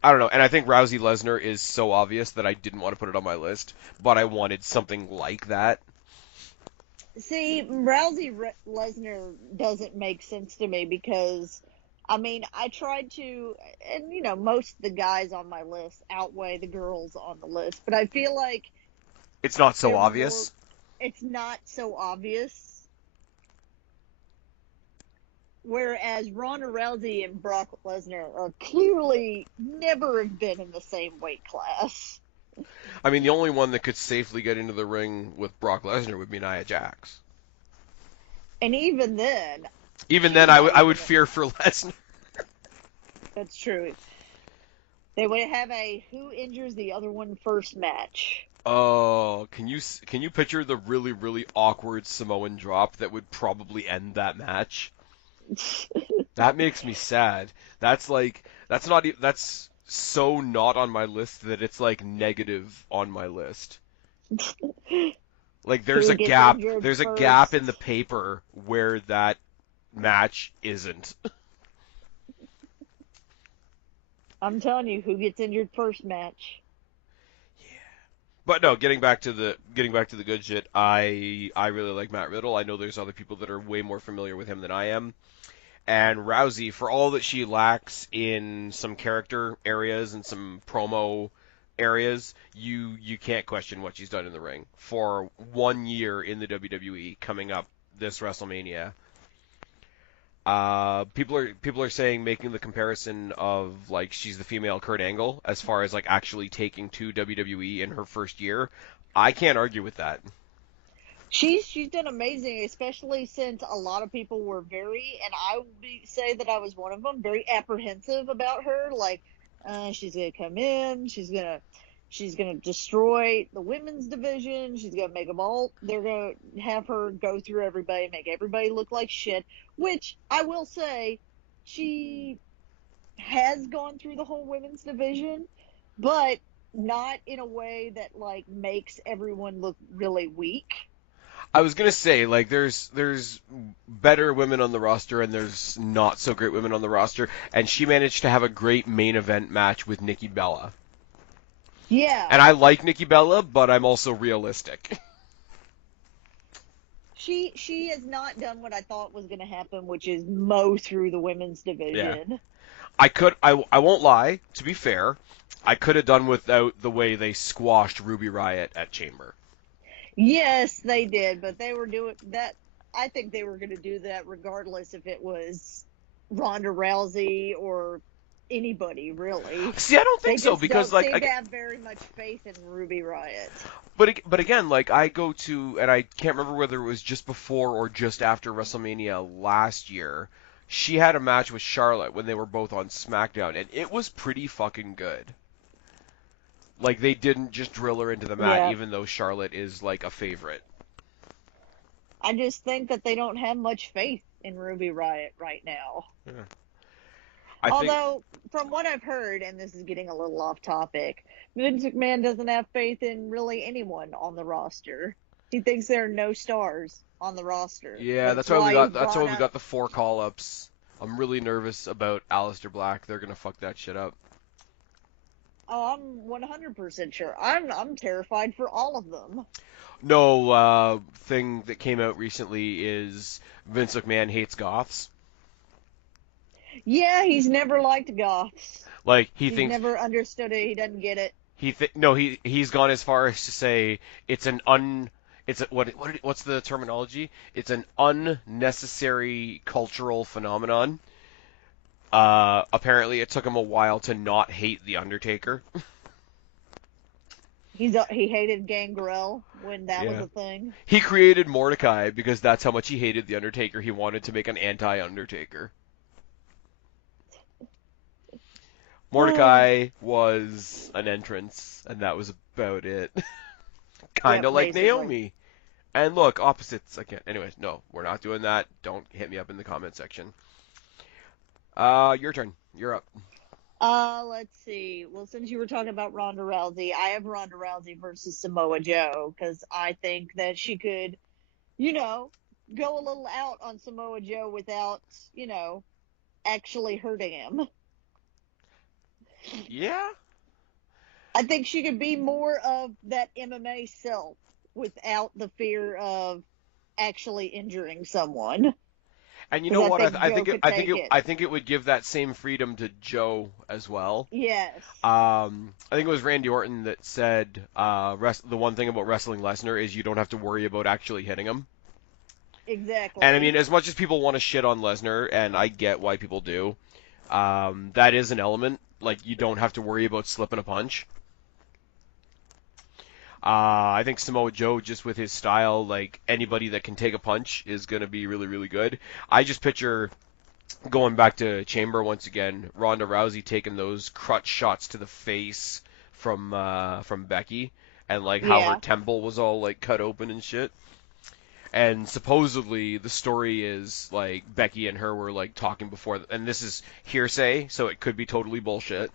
I don't know, and I think Rousey Lesnar is so obvious that I didn't want to put it on my list, but I wanted something like that. See, Rousey Lesnar doesn't make sense to me because, I mean, I tried to, and most of the guys on my list outweigh the girls on the list, but I feel like It's not so they're more, obvious. it's not so obvious. Whereas Ronda Rousey and Brock Lesnar are clearly never have been in the same weight class. I mean, the only one that could safely get into the ring with Brock Lesnar would be Nia Jax. And even then, Even she's then, not I would even. fear for Lesnar. That's true. They would have a who injures the other one first match. Oh, can you picture the really really awkward Samoan drop that would probably end that match? That makes me sad. That's so not on my list that it's like negative on my list. Like Who gets injured there's a gap in the first? paper where that match isn't. I'm telling you, who gets injured first match. But no, getting back to the good shit. I really like Matt Riddle. I know there's other people that are way more familiar with him than I am. And Rousey, for all that she lacks in some character areas and some promo areas, you can't question what she's done in the ring for 1 year in the WWE coming up this WrestleMania. People are saying, making the comparison of like she's the female Kurt Angle as far as like actually taking to WWE in her first year. I can't argue with that. She's done amazing, especially since a lot of people were very, and I would say that I was one of them, very apprehensive about her. Like, she's gonna come in, she's gonna destroy the women's division. She's gonna make them all. They're gonna have her go through everybody, make everybody look like shit. Which I will say, she has gone through the whole women's division, but not in a way that like makes everyone look really weak. I was gonna say, like, there's better women on the roster and there's not so great women on the roster, and she managed to have a great main event match with Nikki Bella. Yeah, And I like Nikki Bella, but I'm also realistic. she has not done what I thought was going to happen, which is mow through the women's Yeah. division. I won't lie, to be fair, I could have done without the way they squashed Ruby Riott at Chamber. Yes, they did, but they were doing that. I think they were going to do that regardless if it was Ronda Rousey or anybody, really. See, I don't They think so just because don't like seem to have very much faith in Ruby Riott. but again, like I go to, and I can't remember whether it was just before or just after WrestleMania last year. She had a match with Charlotte when they were both on SmackDown, and it was pretty fucking good. Like they didn't just drill her into the mat, Yeah. even though Charlotte is like a favorite. I just think that they don't have much faith in Ruby Riott right now. Yeah. Although, from what I've heard, and this is getting a little off topic, Vince McMahon doesn't have faith in really anyone on the roster. He thinks there are no stars on the roster. Yeah, that's why we got the 4 call-ups. I'm really nervous about Aleister Black. They're gonna fuck that shit up. Oh, I'm 100% sure. I'm terrified for all of them. No, thing that came out recently is Vince McMahon hates goths. Yeah, he's never liked goths. Like He's never understood it. He doesn't get it. He's gone as far as to say what's the terminology? It's an unnecessary cultural phenomenon. Apparently it took him a while to not hate the Undertaker. He hated Gangrel when that was a thing. He created Mordecai because that's how much he hated the Undertaker. He wanted to make an anti-Undertaker. Mordecai was an entrance, and that was about it. Kind of like basically. Naomi. And look, opposites. I can't. Anyways, no, we're not doing that. Don't hit me up in the comment section. Your turn. You're up. Let's see. Well, since you were talking about Ronda Rousey, I have Ronda Rousey versus Samoa Joe because I think that she could, go a little out on Samoa Joe without, actually hurting him. Yeah. I think she could be more of that MMA self without the fear of actually injuring someone. And you know what? I think it would give that same freedom to Joe as well. Yes. I think it was Randy Orton that said the one thing about wrestling Lesnar is you don't have to worry about actually hitting him. Exactly. And I mean, as much as people want to shit on Lesnar, and I get why people do, that is an element. Like, you don't have to worry about slipping a punch. I think Samoa Joe, just with his style, like, anybody that can take a punch is going to be really, really good. I just picture, going back to Chamber once again, Ronda Rousey taking those crutch shots to the face from Becky, and, like, how her temple was all, like, cut open and shit. And supposedly the story is, like, Becky and her were, like, talking before, and this is hearsay, so it could be totally bullshit.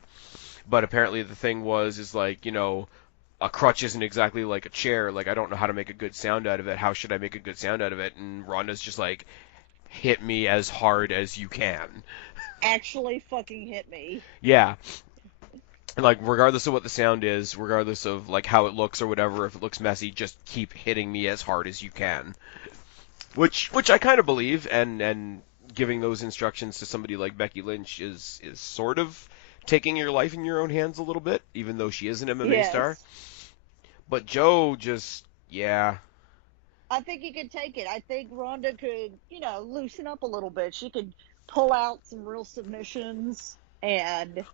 But apparently the thing is like, a crutch isn't exactly like a chair. Like, I don't know how to make a good sound out of it. How should I make a good sound out of it? And Ronda's just like, hit me as hard as you can. Actually fucking hit me. Yeah. Like, regardless of what the sound is, regardless of, like, how it looks or whatever, if it looks messy, just keep hitting me as hard as you can. Which I kind of believe, and giving those instructions to somebody like Becky Lynch is sort of taking your life in your own hands a little bit, even though she is an MMA star. But Joe just, yeah. I think he could take it. I think Ronda could, loosen up a little bit. She could pull out some real submissions, and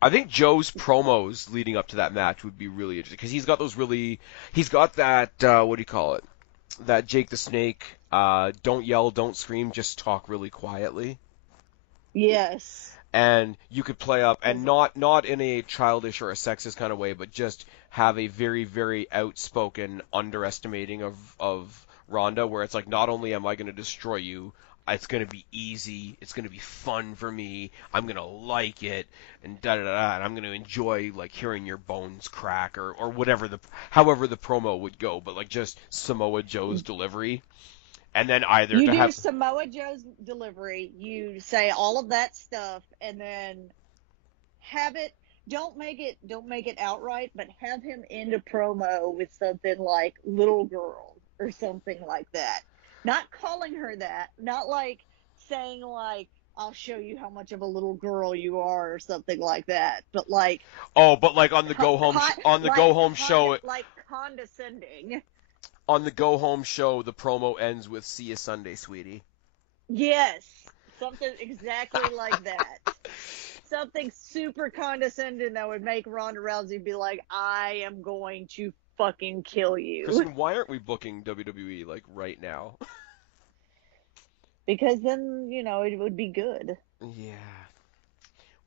I think Joe's promos leading up to that match would be really interesting, because he's got that, what do you call it? That Jake the Snake, don't yell, don't scream, just talk really quietly. Yes. And you could play up, and not in a childish or a sexist kind of way, but just have a very, very outspoken underestimating of Ronda, where it's like, not only am I going to destroy you, it's going to be easy, it's going to be fun for me, I'm going to like it, and da-da-da-da, and I'm going to enjoy, like, hearing your bones crack, or however the promo would go, but, like, just Samoa Joe's delivery. And then either you do Samoa Joe's delivery, you say all of that stuff, and then have it. Don't make it outright, but have him end a promo with something like "little girl" or something like that. Not calling her that. Not like saying like, "I'll show you how much of a little girl you are" or something like that. But like. Oh, but like on the go home show, like condescending. On the go-home show, the promo ends with "See you Sunday, sweetie." Yes, something exactly like that. Something super condescending that would make Ronda Rousey be like, "I am going to fucking kill you." Kristen, why aren't we booking WWE like right now? Because then, it would be good. Yeah.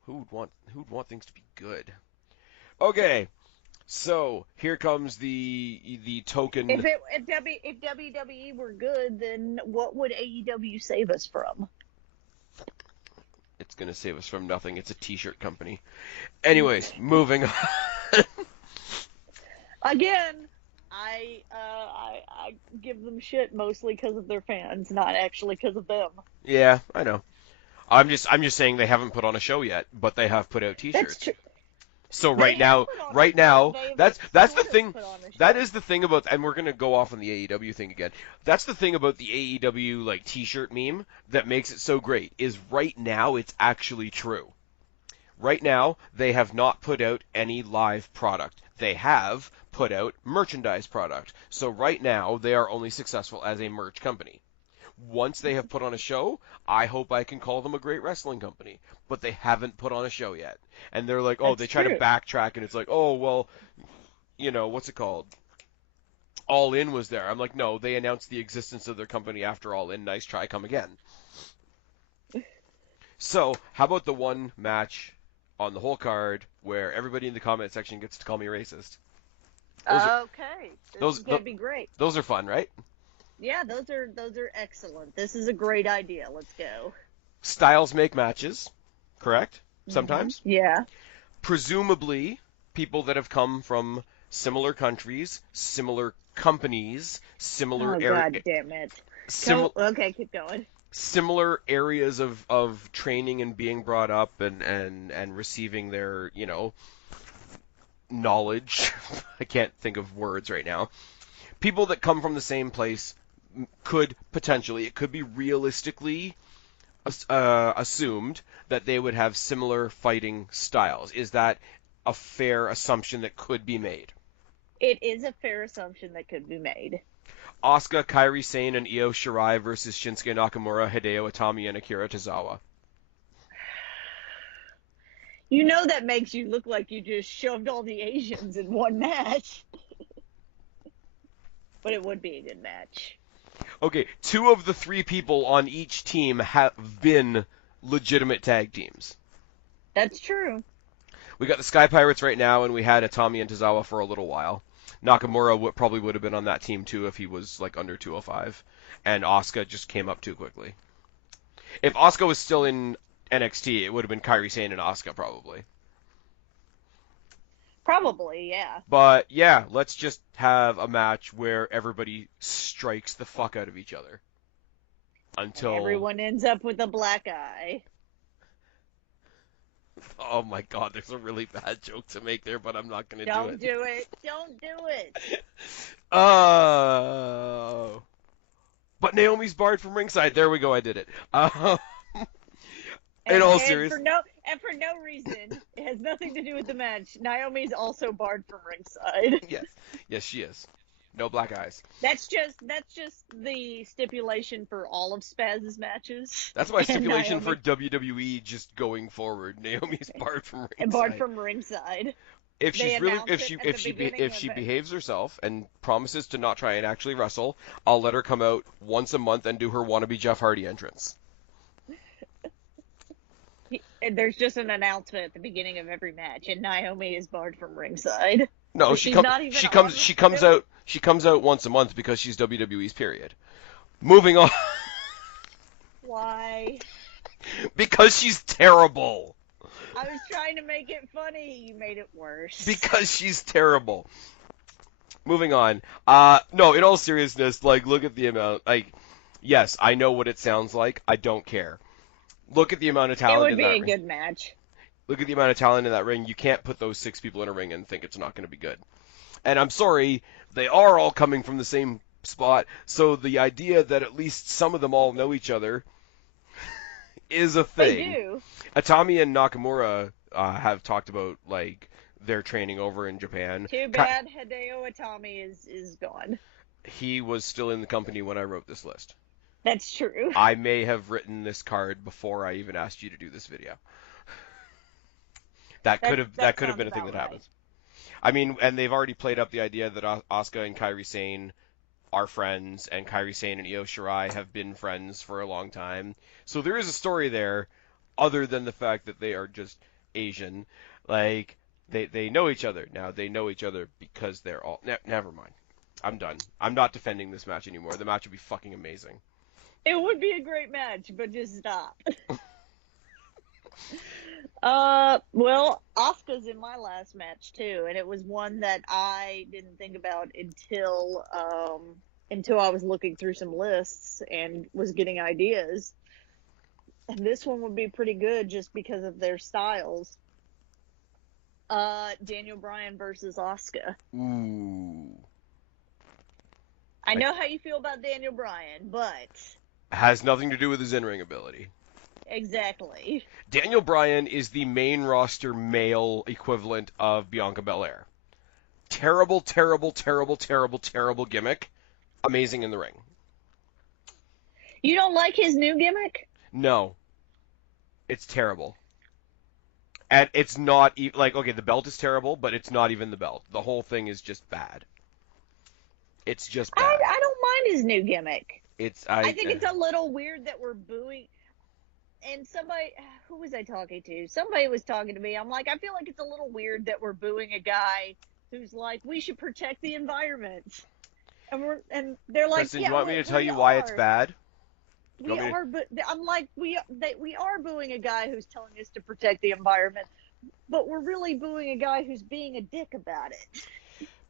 Who would want things to be good? Okay. So here comes the token. If WWE were good, then what would AEW save us from? It's gonna save us from nothing. It's a T-shirt company. Anyways, moving on. Again, I give them shit mostly because of their fans, not actually because of them. Yeah, I know. I'm just saying they haven't put on a show yet, but they have put out T-shirts. That's true. So They right have now, that's the sort of thing. put on a show. That is the thing about, and we're gonna go off on the AEW thing again. That's the thing about the AEW like T-shirt meme that makes it so great. Is right now it's actually true. Right now they have not put out any live product. They have put out merchandise product. So right now they are only successful as a merch company. Once they have put on a show, I hope I can call them a great wrestling company. But they haven't put on a show yet. And they're like, oh, That's they try true. to backtrack, and it's like, oh, well, you know, what's it called? All In was there. I'm like, no, they announced the existence of their company after All In. Nice try, come again. So, how about the one match on the whole card where everybody in the comment section gets to call me racist? Okay, this is gonna those- be great. Those are fun, right? Yeah, those are excellent. This is a great idea. Let's go. Styles make matches, correct? Sometimes. Yeah. Presumably, people that have come from similar countries, similar companies, similar Oh God damn it. Okay, keep going. similar areas of training and being brought up and receiving their, you know, knowledge. I can't think of words right now. People that come from the same place could potentially, it could be realistically assumed that they would have similar fighting styles. Is that a fair assumption that could be made? It is a fair assumption that could be made. Asuka, Kairi Sane, and Io Shirai versus Shinsuke Nakamura, Hideo Itami, and Akira Tozawa. You know that makes you look like you just shoved all the Asians in one match. But it would be a good match. Okay, 2 of the 3 people on each team have been legitimate tag teams. That's true. We got the Sky Pirates right now, and we had Itami and Tozawa for a little while. Nakamura probably would have been on that team too if he was like under 205, and Asuka just came up too quickly. If Asuka was still in NXT, it would have been Kairi Sane and Asuka probably. Probably, yeah. But yeah, let's just have a match where everybody strikes the fuck out of each other until Everyone ends up with a black eye. Oh my God, there's a really bad joke to make there, but I'm not gonna do it. Don't do it. Don't do it. Oh. But Naomi's barred from ringside. There we go. I did it. In all seriousness. And for no reason, it has nothing to do with the match. Naomi's also barred from ringside. Yes, she is. No black eyes. That's just the stipulation for all of Spaz's matches. That's my stipulation for WWE just going forward. Naomi's barred from ringside. And barred from ringside. If she behaves herself and promises to not try and actually wrestle, I'll let her come out once a month and do her wannabe Jeff Hardy entrance. And there's just an announcement at the beginning of every match, and Naomi is barred from ringside. No, she comes out once a month because she's WWE's period. Moving on. Why? Because she's terrible. I was trying to make it funny. You made it worse. Because she's terrible. Moving on. No, in all seriousness, like, look at the amount. Like, yes, I know what it sounds like. I don't care. Look at the amount of talent in that ring. It would be a good match. Look at the amount of talent in that ring. You can't put those 6 people in a ring and think it's not going to be good. And I'm sorry, they are all coming from the same spot, so the idea that at least some of them all know each other is a thing. They do. Itami and Nakamura have talked about, like, their training over in Japan. Too bad Hideo Itami is gone. He was still in the company when I wrote this list. That's true. I may have written this card before I even asked you to do this video. That could have been a thing that happens. I mean, and they've already played up the idea that Asuka and Kairi Sane are friends, and Kairi Sane and Io Shirai have been friends for a long time. So there is a story there, other than the fact that they are just Asian. Like, They know each other. Now they know each other because they're all... never mind. I'm done. I'm not defending this match anymore. The match would be fucking amazing. It would be a great match, but just stop. Well, Asuka's in my last match too, and it was one that I didn't think about until I was looking through some lists and was getting ideas. And this one would be pretty good just because of their styles. Daniel Bryan versus Asuka. Ooh. I know how you feel about Daniel Bryan, but... Has nothing to do with his in-ring ability. Exactly. Daniel Bryan is the main roster male equivalent of Bianca Belair. Terrible, terrible, terrible, terrible, terrible gimmick. Amazing in the ring. You don't like his new gimmick? No. It's terrible. And it's not... okay, the belt is terrible, but it's not even the belt. The whole thing is just bad. It's just bad. I don't mind his new gimmick. I think it's a little weird that we're booing... And somebody, who was I talking to? Somebody was talking to me. I'm like, I feel like it's a little weird that we're booing a guy who's like, we should protect the environment. And they're like, Kristen, yeah, you want me to tell you why it's bad? We are, but I'm like, we are booing a guy who's telling us to protect the environment, but we're really booing a guy who's being a dick about it.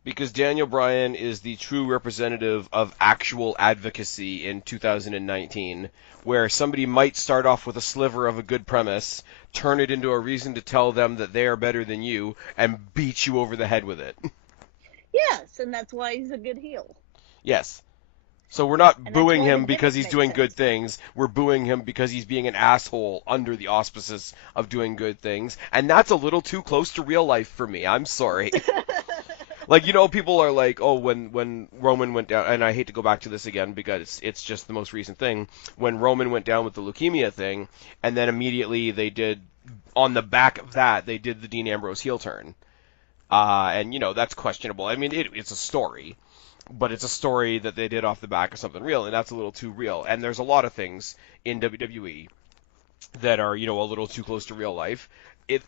Because Daniel Bryan is the true representative of actual advocacy in 2019, where somebody might start off with a sliver of a good premise, turn it into a reason to tell them that they are better than you, and beat you over the head with it. Yes, and that's why he's a good heel. Yes. So we're not And booing that's why him the because gimmick he's doing makes good sense. things. We're booing him because he's being an asshole under the auspices of doing good things. And that's a little too close to real life for me. I'm sorry. People are like, oh, when Roman went down, and I hate to go back to this again because it's just the most recent thing, when Roman went down with the leukemia thing, and then immediately they did, on the back of that, they did the Dean Ambrose heel turn. And, that's questionable. I mean, it's a story, but it's a story that they did off the back of something real, and that's a little too real. And there's a lot of things in WWE that are, a little too close to real life.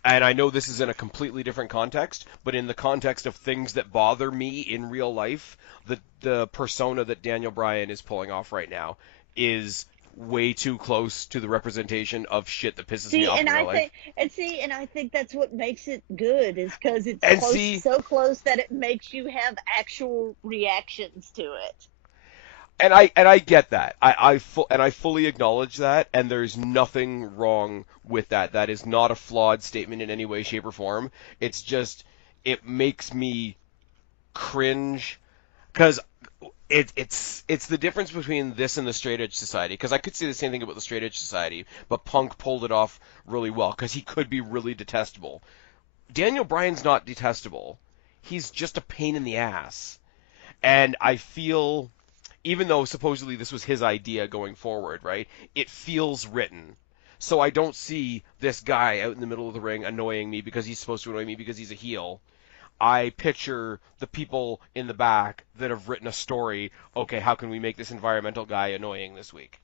And I know this is in a completely different context, but in the context of things that bother me in real life, the persona that Daniel Bryan is pulling off right now is way too close to the representation of shit that pisses me off in real life. And I think that's what makes it good, is because it's so close that it makes you have actual reactions to it. And I get that. I fully acknowledge that, and there's nothing wrong with that. That is not a flawed statement in any way, shape, or form. It's just, it makes me cringe, because it's the difference between this and the Straight Edge Society, because I could say the same thing about the Straight Edge Society, but Punk pulled it off really well, because he could be really detestable. Daniel Bryan's not detestable. He's just a pain in the ass. And I feel... even though supposedly this was his idea going forward, right? It feels written. So I don't see this guy out in the middle of the ring annoying me because he's supposed to annoy me because he's a heel. I picture the people in the back that have written a story. Okay, how can we make this environmental guy annoying this week?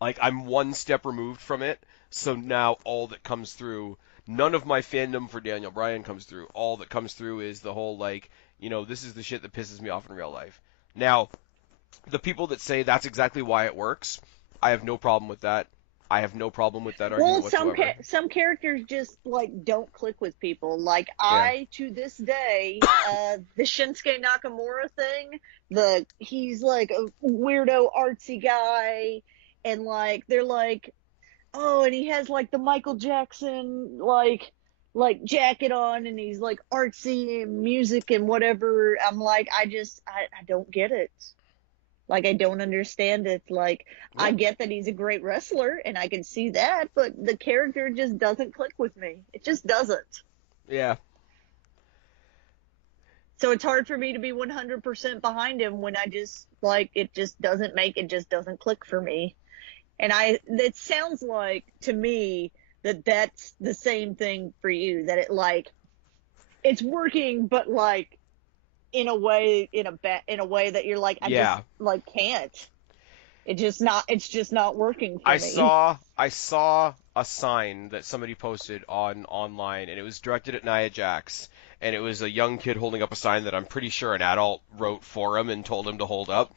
Like, I'm one step removed from it, so now all that comes through, none of my fandom for Daniel Bryan comes through. All that comes through is the whole, this is the shit that pisses me off in real life. Now, the people that say that's exactly why it works, I have no problem with that. I have no problem with that argument whatsoever. Well, some characters just, don't click with people. Like, yeah. To this day, the Shinsuke Nakamura thing, he's, a weirdo artsy guy, and, they're like, oh, and he has, the Michael Jackson, jacket on, and he's, artsy and music and whatever. I'm like, I don't get it. I don't understand it. I get that he's a great wrestler, and I can see that, but the character just doesn't click with me. It just doesn't. Yeah. So it's hard for me to be 100% behind him when I just, it just doesn't click for me. And it sounds like, to me, that's the same thing for you, that it's working, but, in a way that you're I just can't. It's just not working for I me. saw a sign that somebody posted online, and it was directed at Nia Jax, and it was a young kid holding up a sign that I'm pretty sure an adult wrote for him and told him to hold up.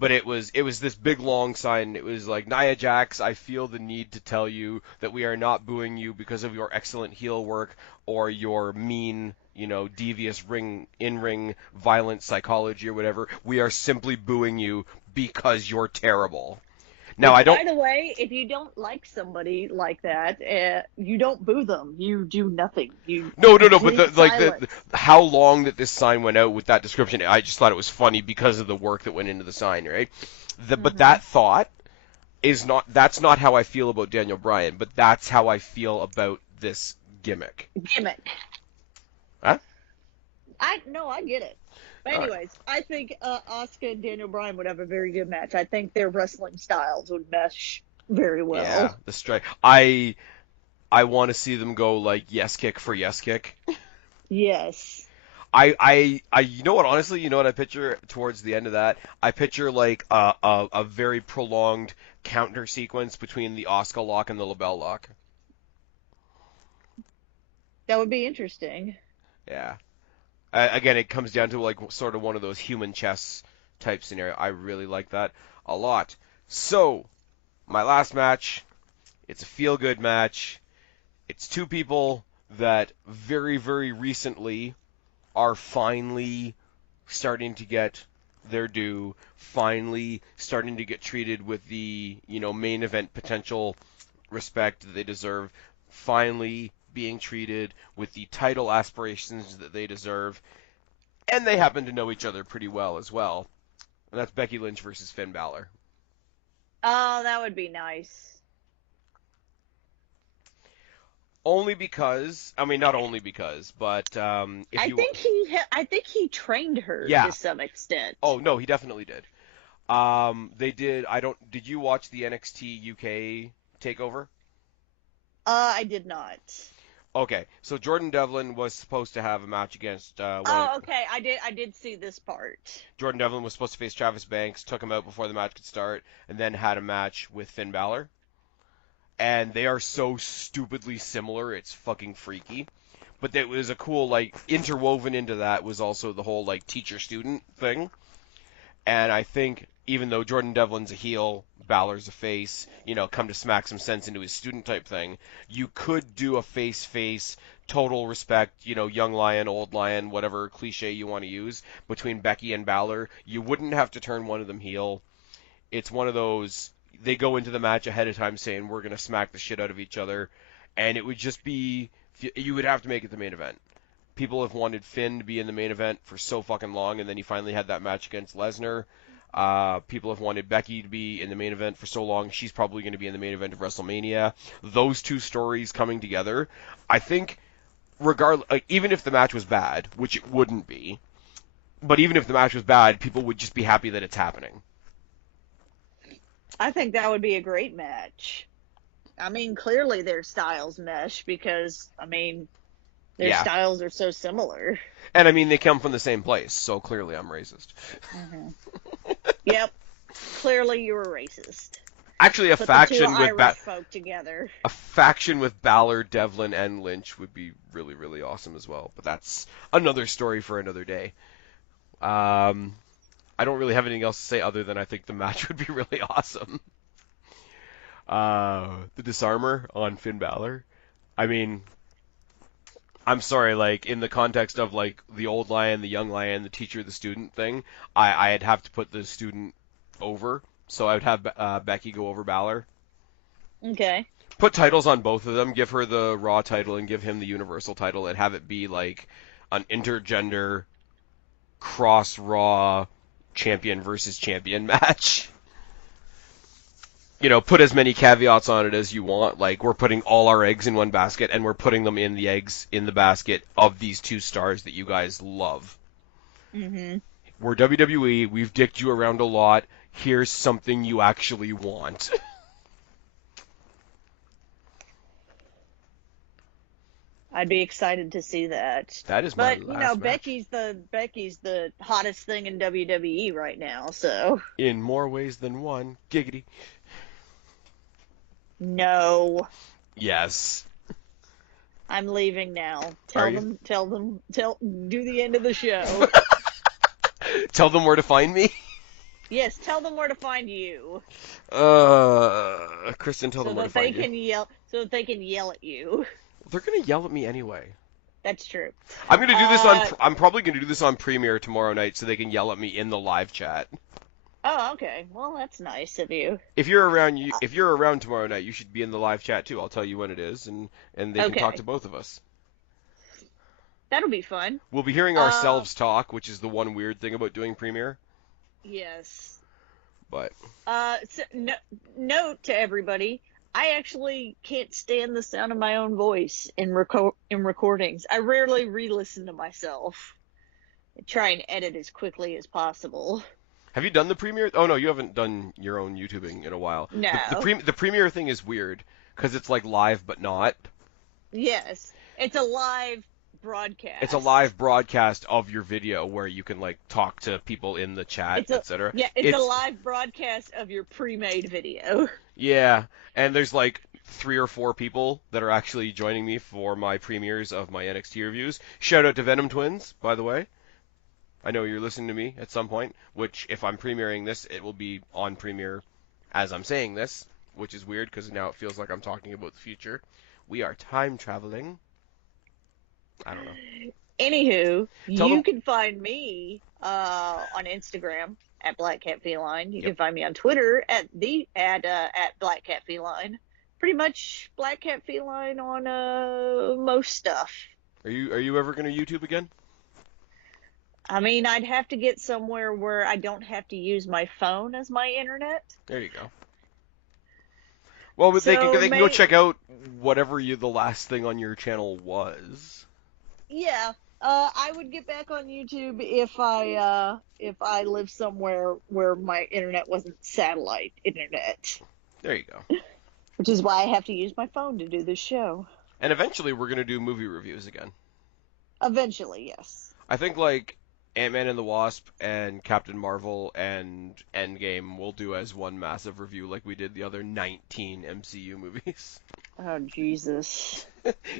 But it was this big long sign. It was like, Nia Jax, I feel the need to tell you that we are not booing you because of your excellent heel work or your mean, devious in-ring violent psychology or whatever. We are simply booing you because you're terrible. Now, I Which, don't. by the way, if you don't like somebody like that, you don't boo them. You do nothing. You No, no, no. But complete silence. how long that this sign went out with that description, I just thought it was funny because of the work that went into the sign, right? But that thought that's not how I feel about Daniel Bryan, but that's how I feel about this gimmick. Gimmick. Huh? I get it. But anyways, I think Asuka and Daniel Bryan would have a very good match. I think their wrestling styles would mesh very well. Yeah, the strike. I want to see them go like yes kick for yes kick. Yes. You know what? Honestly, you know what I picture towards the end of that? I picture like a very prolonged counter sequence between the Asuka lock and the LaBelle lock. That would be interesting. Yeah. Again, it comes down to like sort of one of those human chess type scenario. I really like that a lot. So, my last match, it's a feel-good match. It's two people that very, very recently are finally starting to get their due, finally starting to get treated with the, main event potential respect that they deserve, finally being treated with the title aspirations that they deserve, and they happen to know each other pretty well as well. And that's Becky Lynch versus Finn Balor. Oh, that would be nice. Only because, not only because, but I think he trained her to some extent. Oh no, he definitely did. They did. Did you watch the NXT UK takeover? I did not. Okay, so Jordan Devlin was supposed to have a match against. Okay, I did see this part. Jordan Devlin was supposed to face Travis Banks, took him out before the match could start, and then had a match with Finn Balor. And they are so stupidly similar, it's fucking freaky. But it was a cool, interwoven into that was also the whole, teacher-student thing. And I think, even though Jordan Devlin's a heel, Balor's a face, come to smack some sense into his student type thing, you could do a face-face, total respect, young lion, old lion, whatever cliche you want to use, between Becky and Balor. You wouldn't have to turn one of them heel. It's one of those, they go into the match ahead of time saying, we're going to smack the shit out of each other, and it would just be, you would have to make it the main event. People have wanted Finn to be in the main event for so fucking long, and then he finally had that match against Lesnar. People have wanted Becky to be in the main event for so long, she's probably going to be in the main event of WrestleMania. Those two stories coming together, I think, even if the match was bad, which it wouldn't be, but even if the match was bad, people would just be happy that it's happening. I think that would be a great match. Clearly their styles mesh because, their styles are so similar. And they come from the same place, so clearly I'm racist. Mm-hmm. Yep. Clearly you were racist. Actually, Put the two Irish folk together. A faction with Balor, Devlin, and Lynch would be really, really awesome as well. But that's another story for another day. I don't really have anything else to say other than I think the match would be really awesome. The disarmer on Finn Balor. I'm sorry, in the context of, the old lion, the young lion, the teacher, the student thing, I'd have to put the student over. So I would have Becky go over Balor. Okay. Put titles on both of them. Give her the Raw title and give him the Universal title and have it be, an intergender cross-Raw champion versus champion match. Put as many caveats on it as you want. We're putting all our eggs in one basket, and we're putting them in the eggs in the basket of these two stars that you guys love. Mm-hmm. We're WWE. We've dicked you around a lot. Here's something you actually want. I'd be excited to see that. That is my But last match. Becky's the hottest thing in WWE right now. So In more ways than one. Giggity. no, Yes. I'm leaving now. Are Do the end of the show. Tell them where to find me. Yes, tell them where to find you. Kristen, tell them where to find you. So that they can yell at you. They're gonna yell at me anyway. That's true. I'm gonna do this on. I'm probably gonna do this on Premiere tomorrow night, so they can yell at me in the live chat. Oh, okay. Well, that's nice of you. If you're around tomorrow night, you should be in the live chat too. I'll tell you when it is, and they can talk to both of us. That'll be fun. We'll be hearing ourselves talk, which is the one weird thing about doing Premiere. Yes. But note to everybody, I actually can't stand the sound of my own voice in recordings. I rarely re-listen to myself. I try and edit as quickly as possible. have you done the Premiere? Oh no, you haven't done your own YouTubing in a while. No. The Premiere thing is weird because it's like live but not. Yes, it's a live broadcast. It's a live broadcast of your video where you can like talk to people in the chat, etc. Yeah, it's a live broadcast of your pre-made video. Yeah, and there's like 3 or 4 people that are actually joining me for my premieres of my NXT reviews. Shout out to Venom Twins, by the way. I know you're listening to me at some point, which if I'm premiering this, it will be on Premiere as I'm saying this, which is weird because now it feels like I'm talking about the future. We are time traveling. I don't know. Anywho, you can find me on Instagram at Black Cat Feline. You can find me on Twitter at Black Cat Feline. Pretty much Black Cat Feline on most stuff. Are you ever gonna YouTube again? I mean, I'd have to get somewhere where I don't have to use my phone as my internet. There you go. Well, but they can go check out whatever the last thing on your channel was. Yeah, I would get back on YouTube if I lived somewhere where my internet wasn't satellite internet. There you go. Which is why I have to use my phone to do this show. And eventually we're gonna do movie reviews again. Eventually, yes. I think like Ant-Man and the Wasp and Captain Marvel and Endgame we'll do as one massive review like we did the other 19 MCU movies. Oh, Jesus.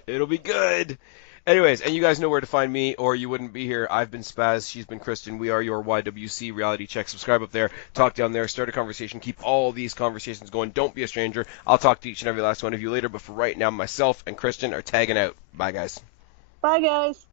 It'll be good. Anyways, and you guys know where to find me, or you wouldn't be here. I've been Spaz, she's been Kristen. We are your YWC Reality Check. Subscribe up there, talk down there, start a conversation, keep all these conversations going. Don't be a stranger. I'll talk to each and every last one of you later, but for right now, myself and Kristen are tagging out. Bye, guys. Bye, guys.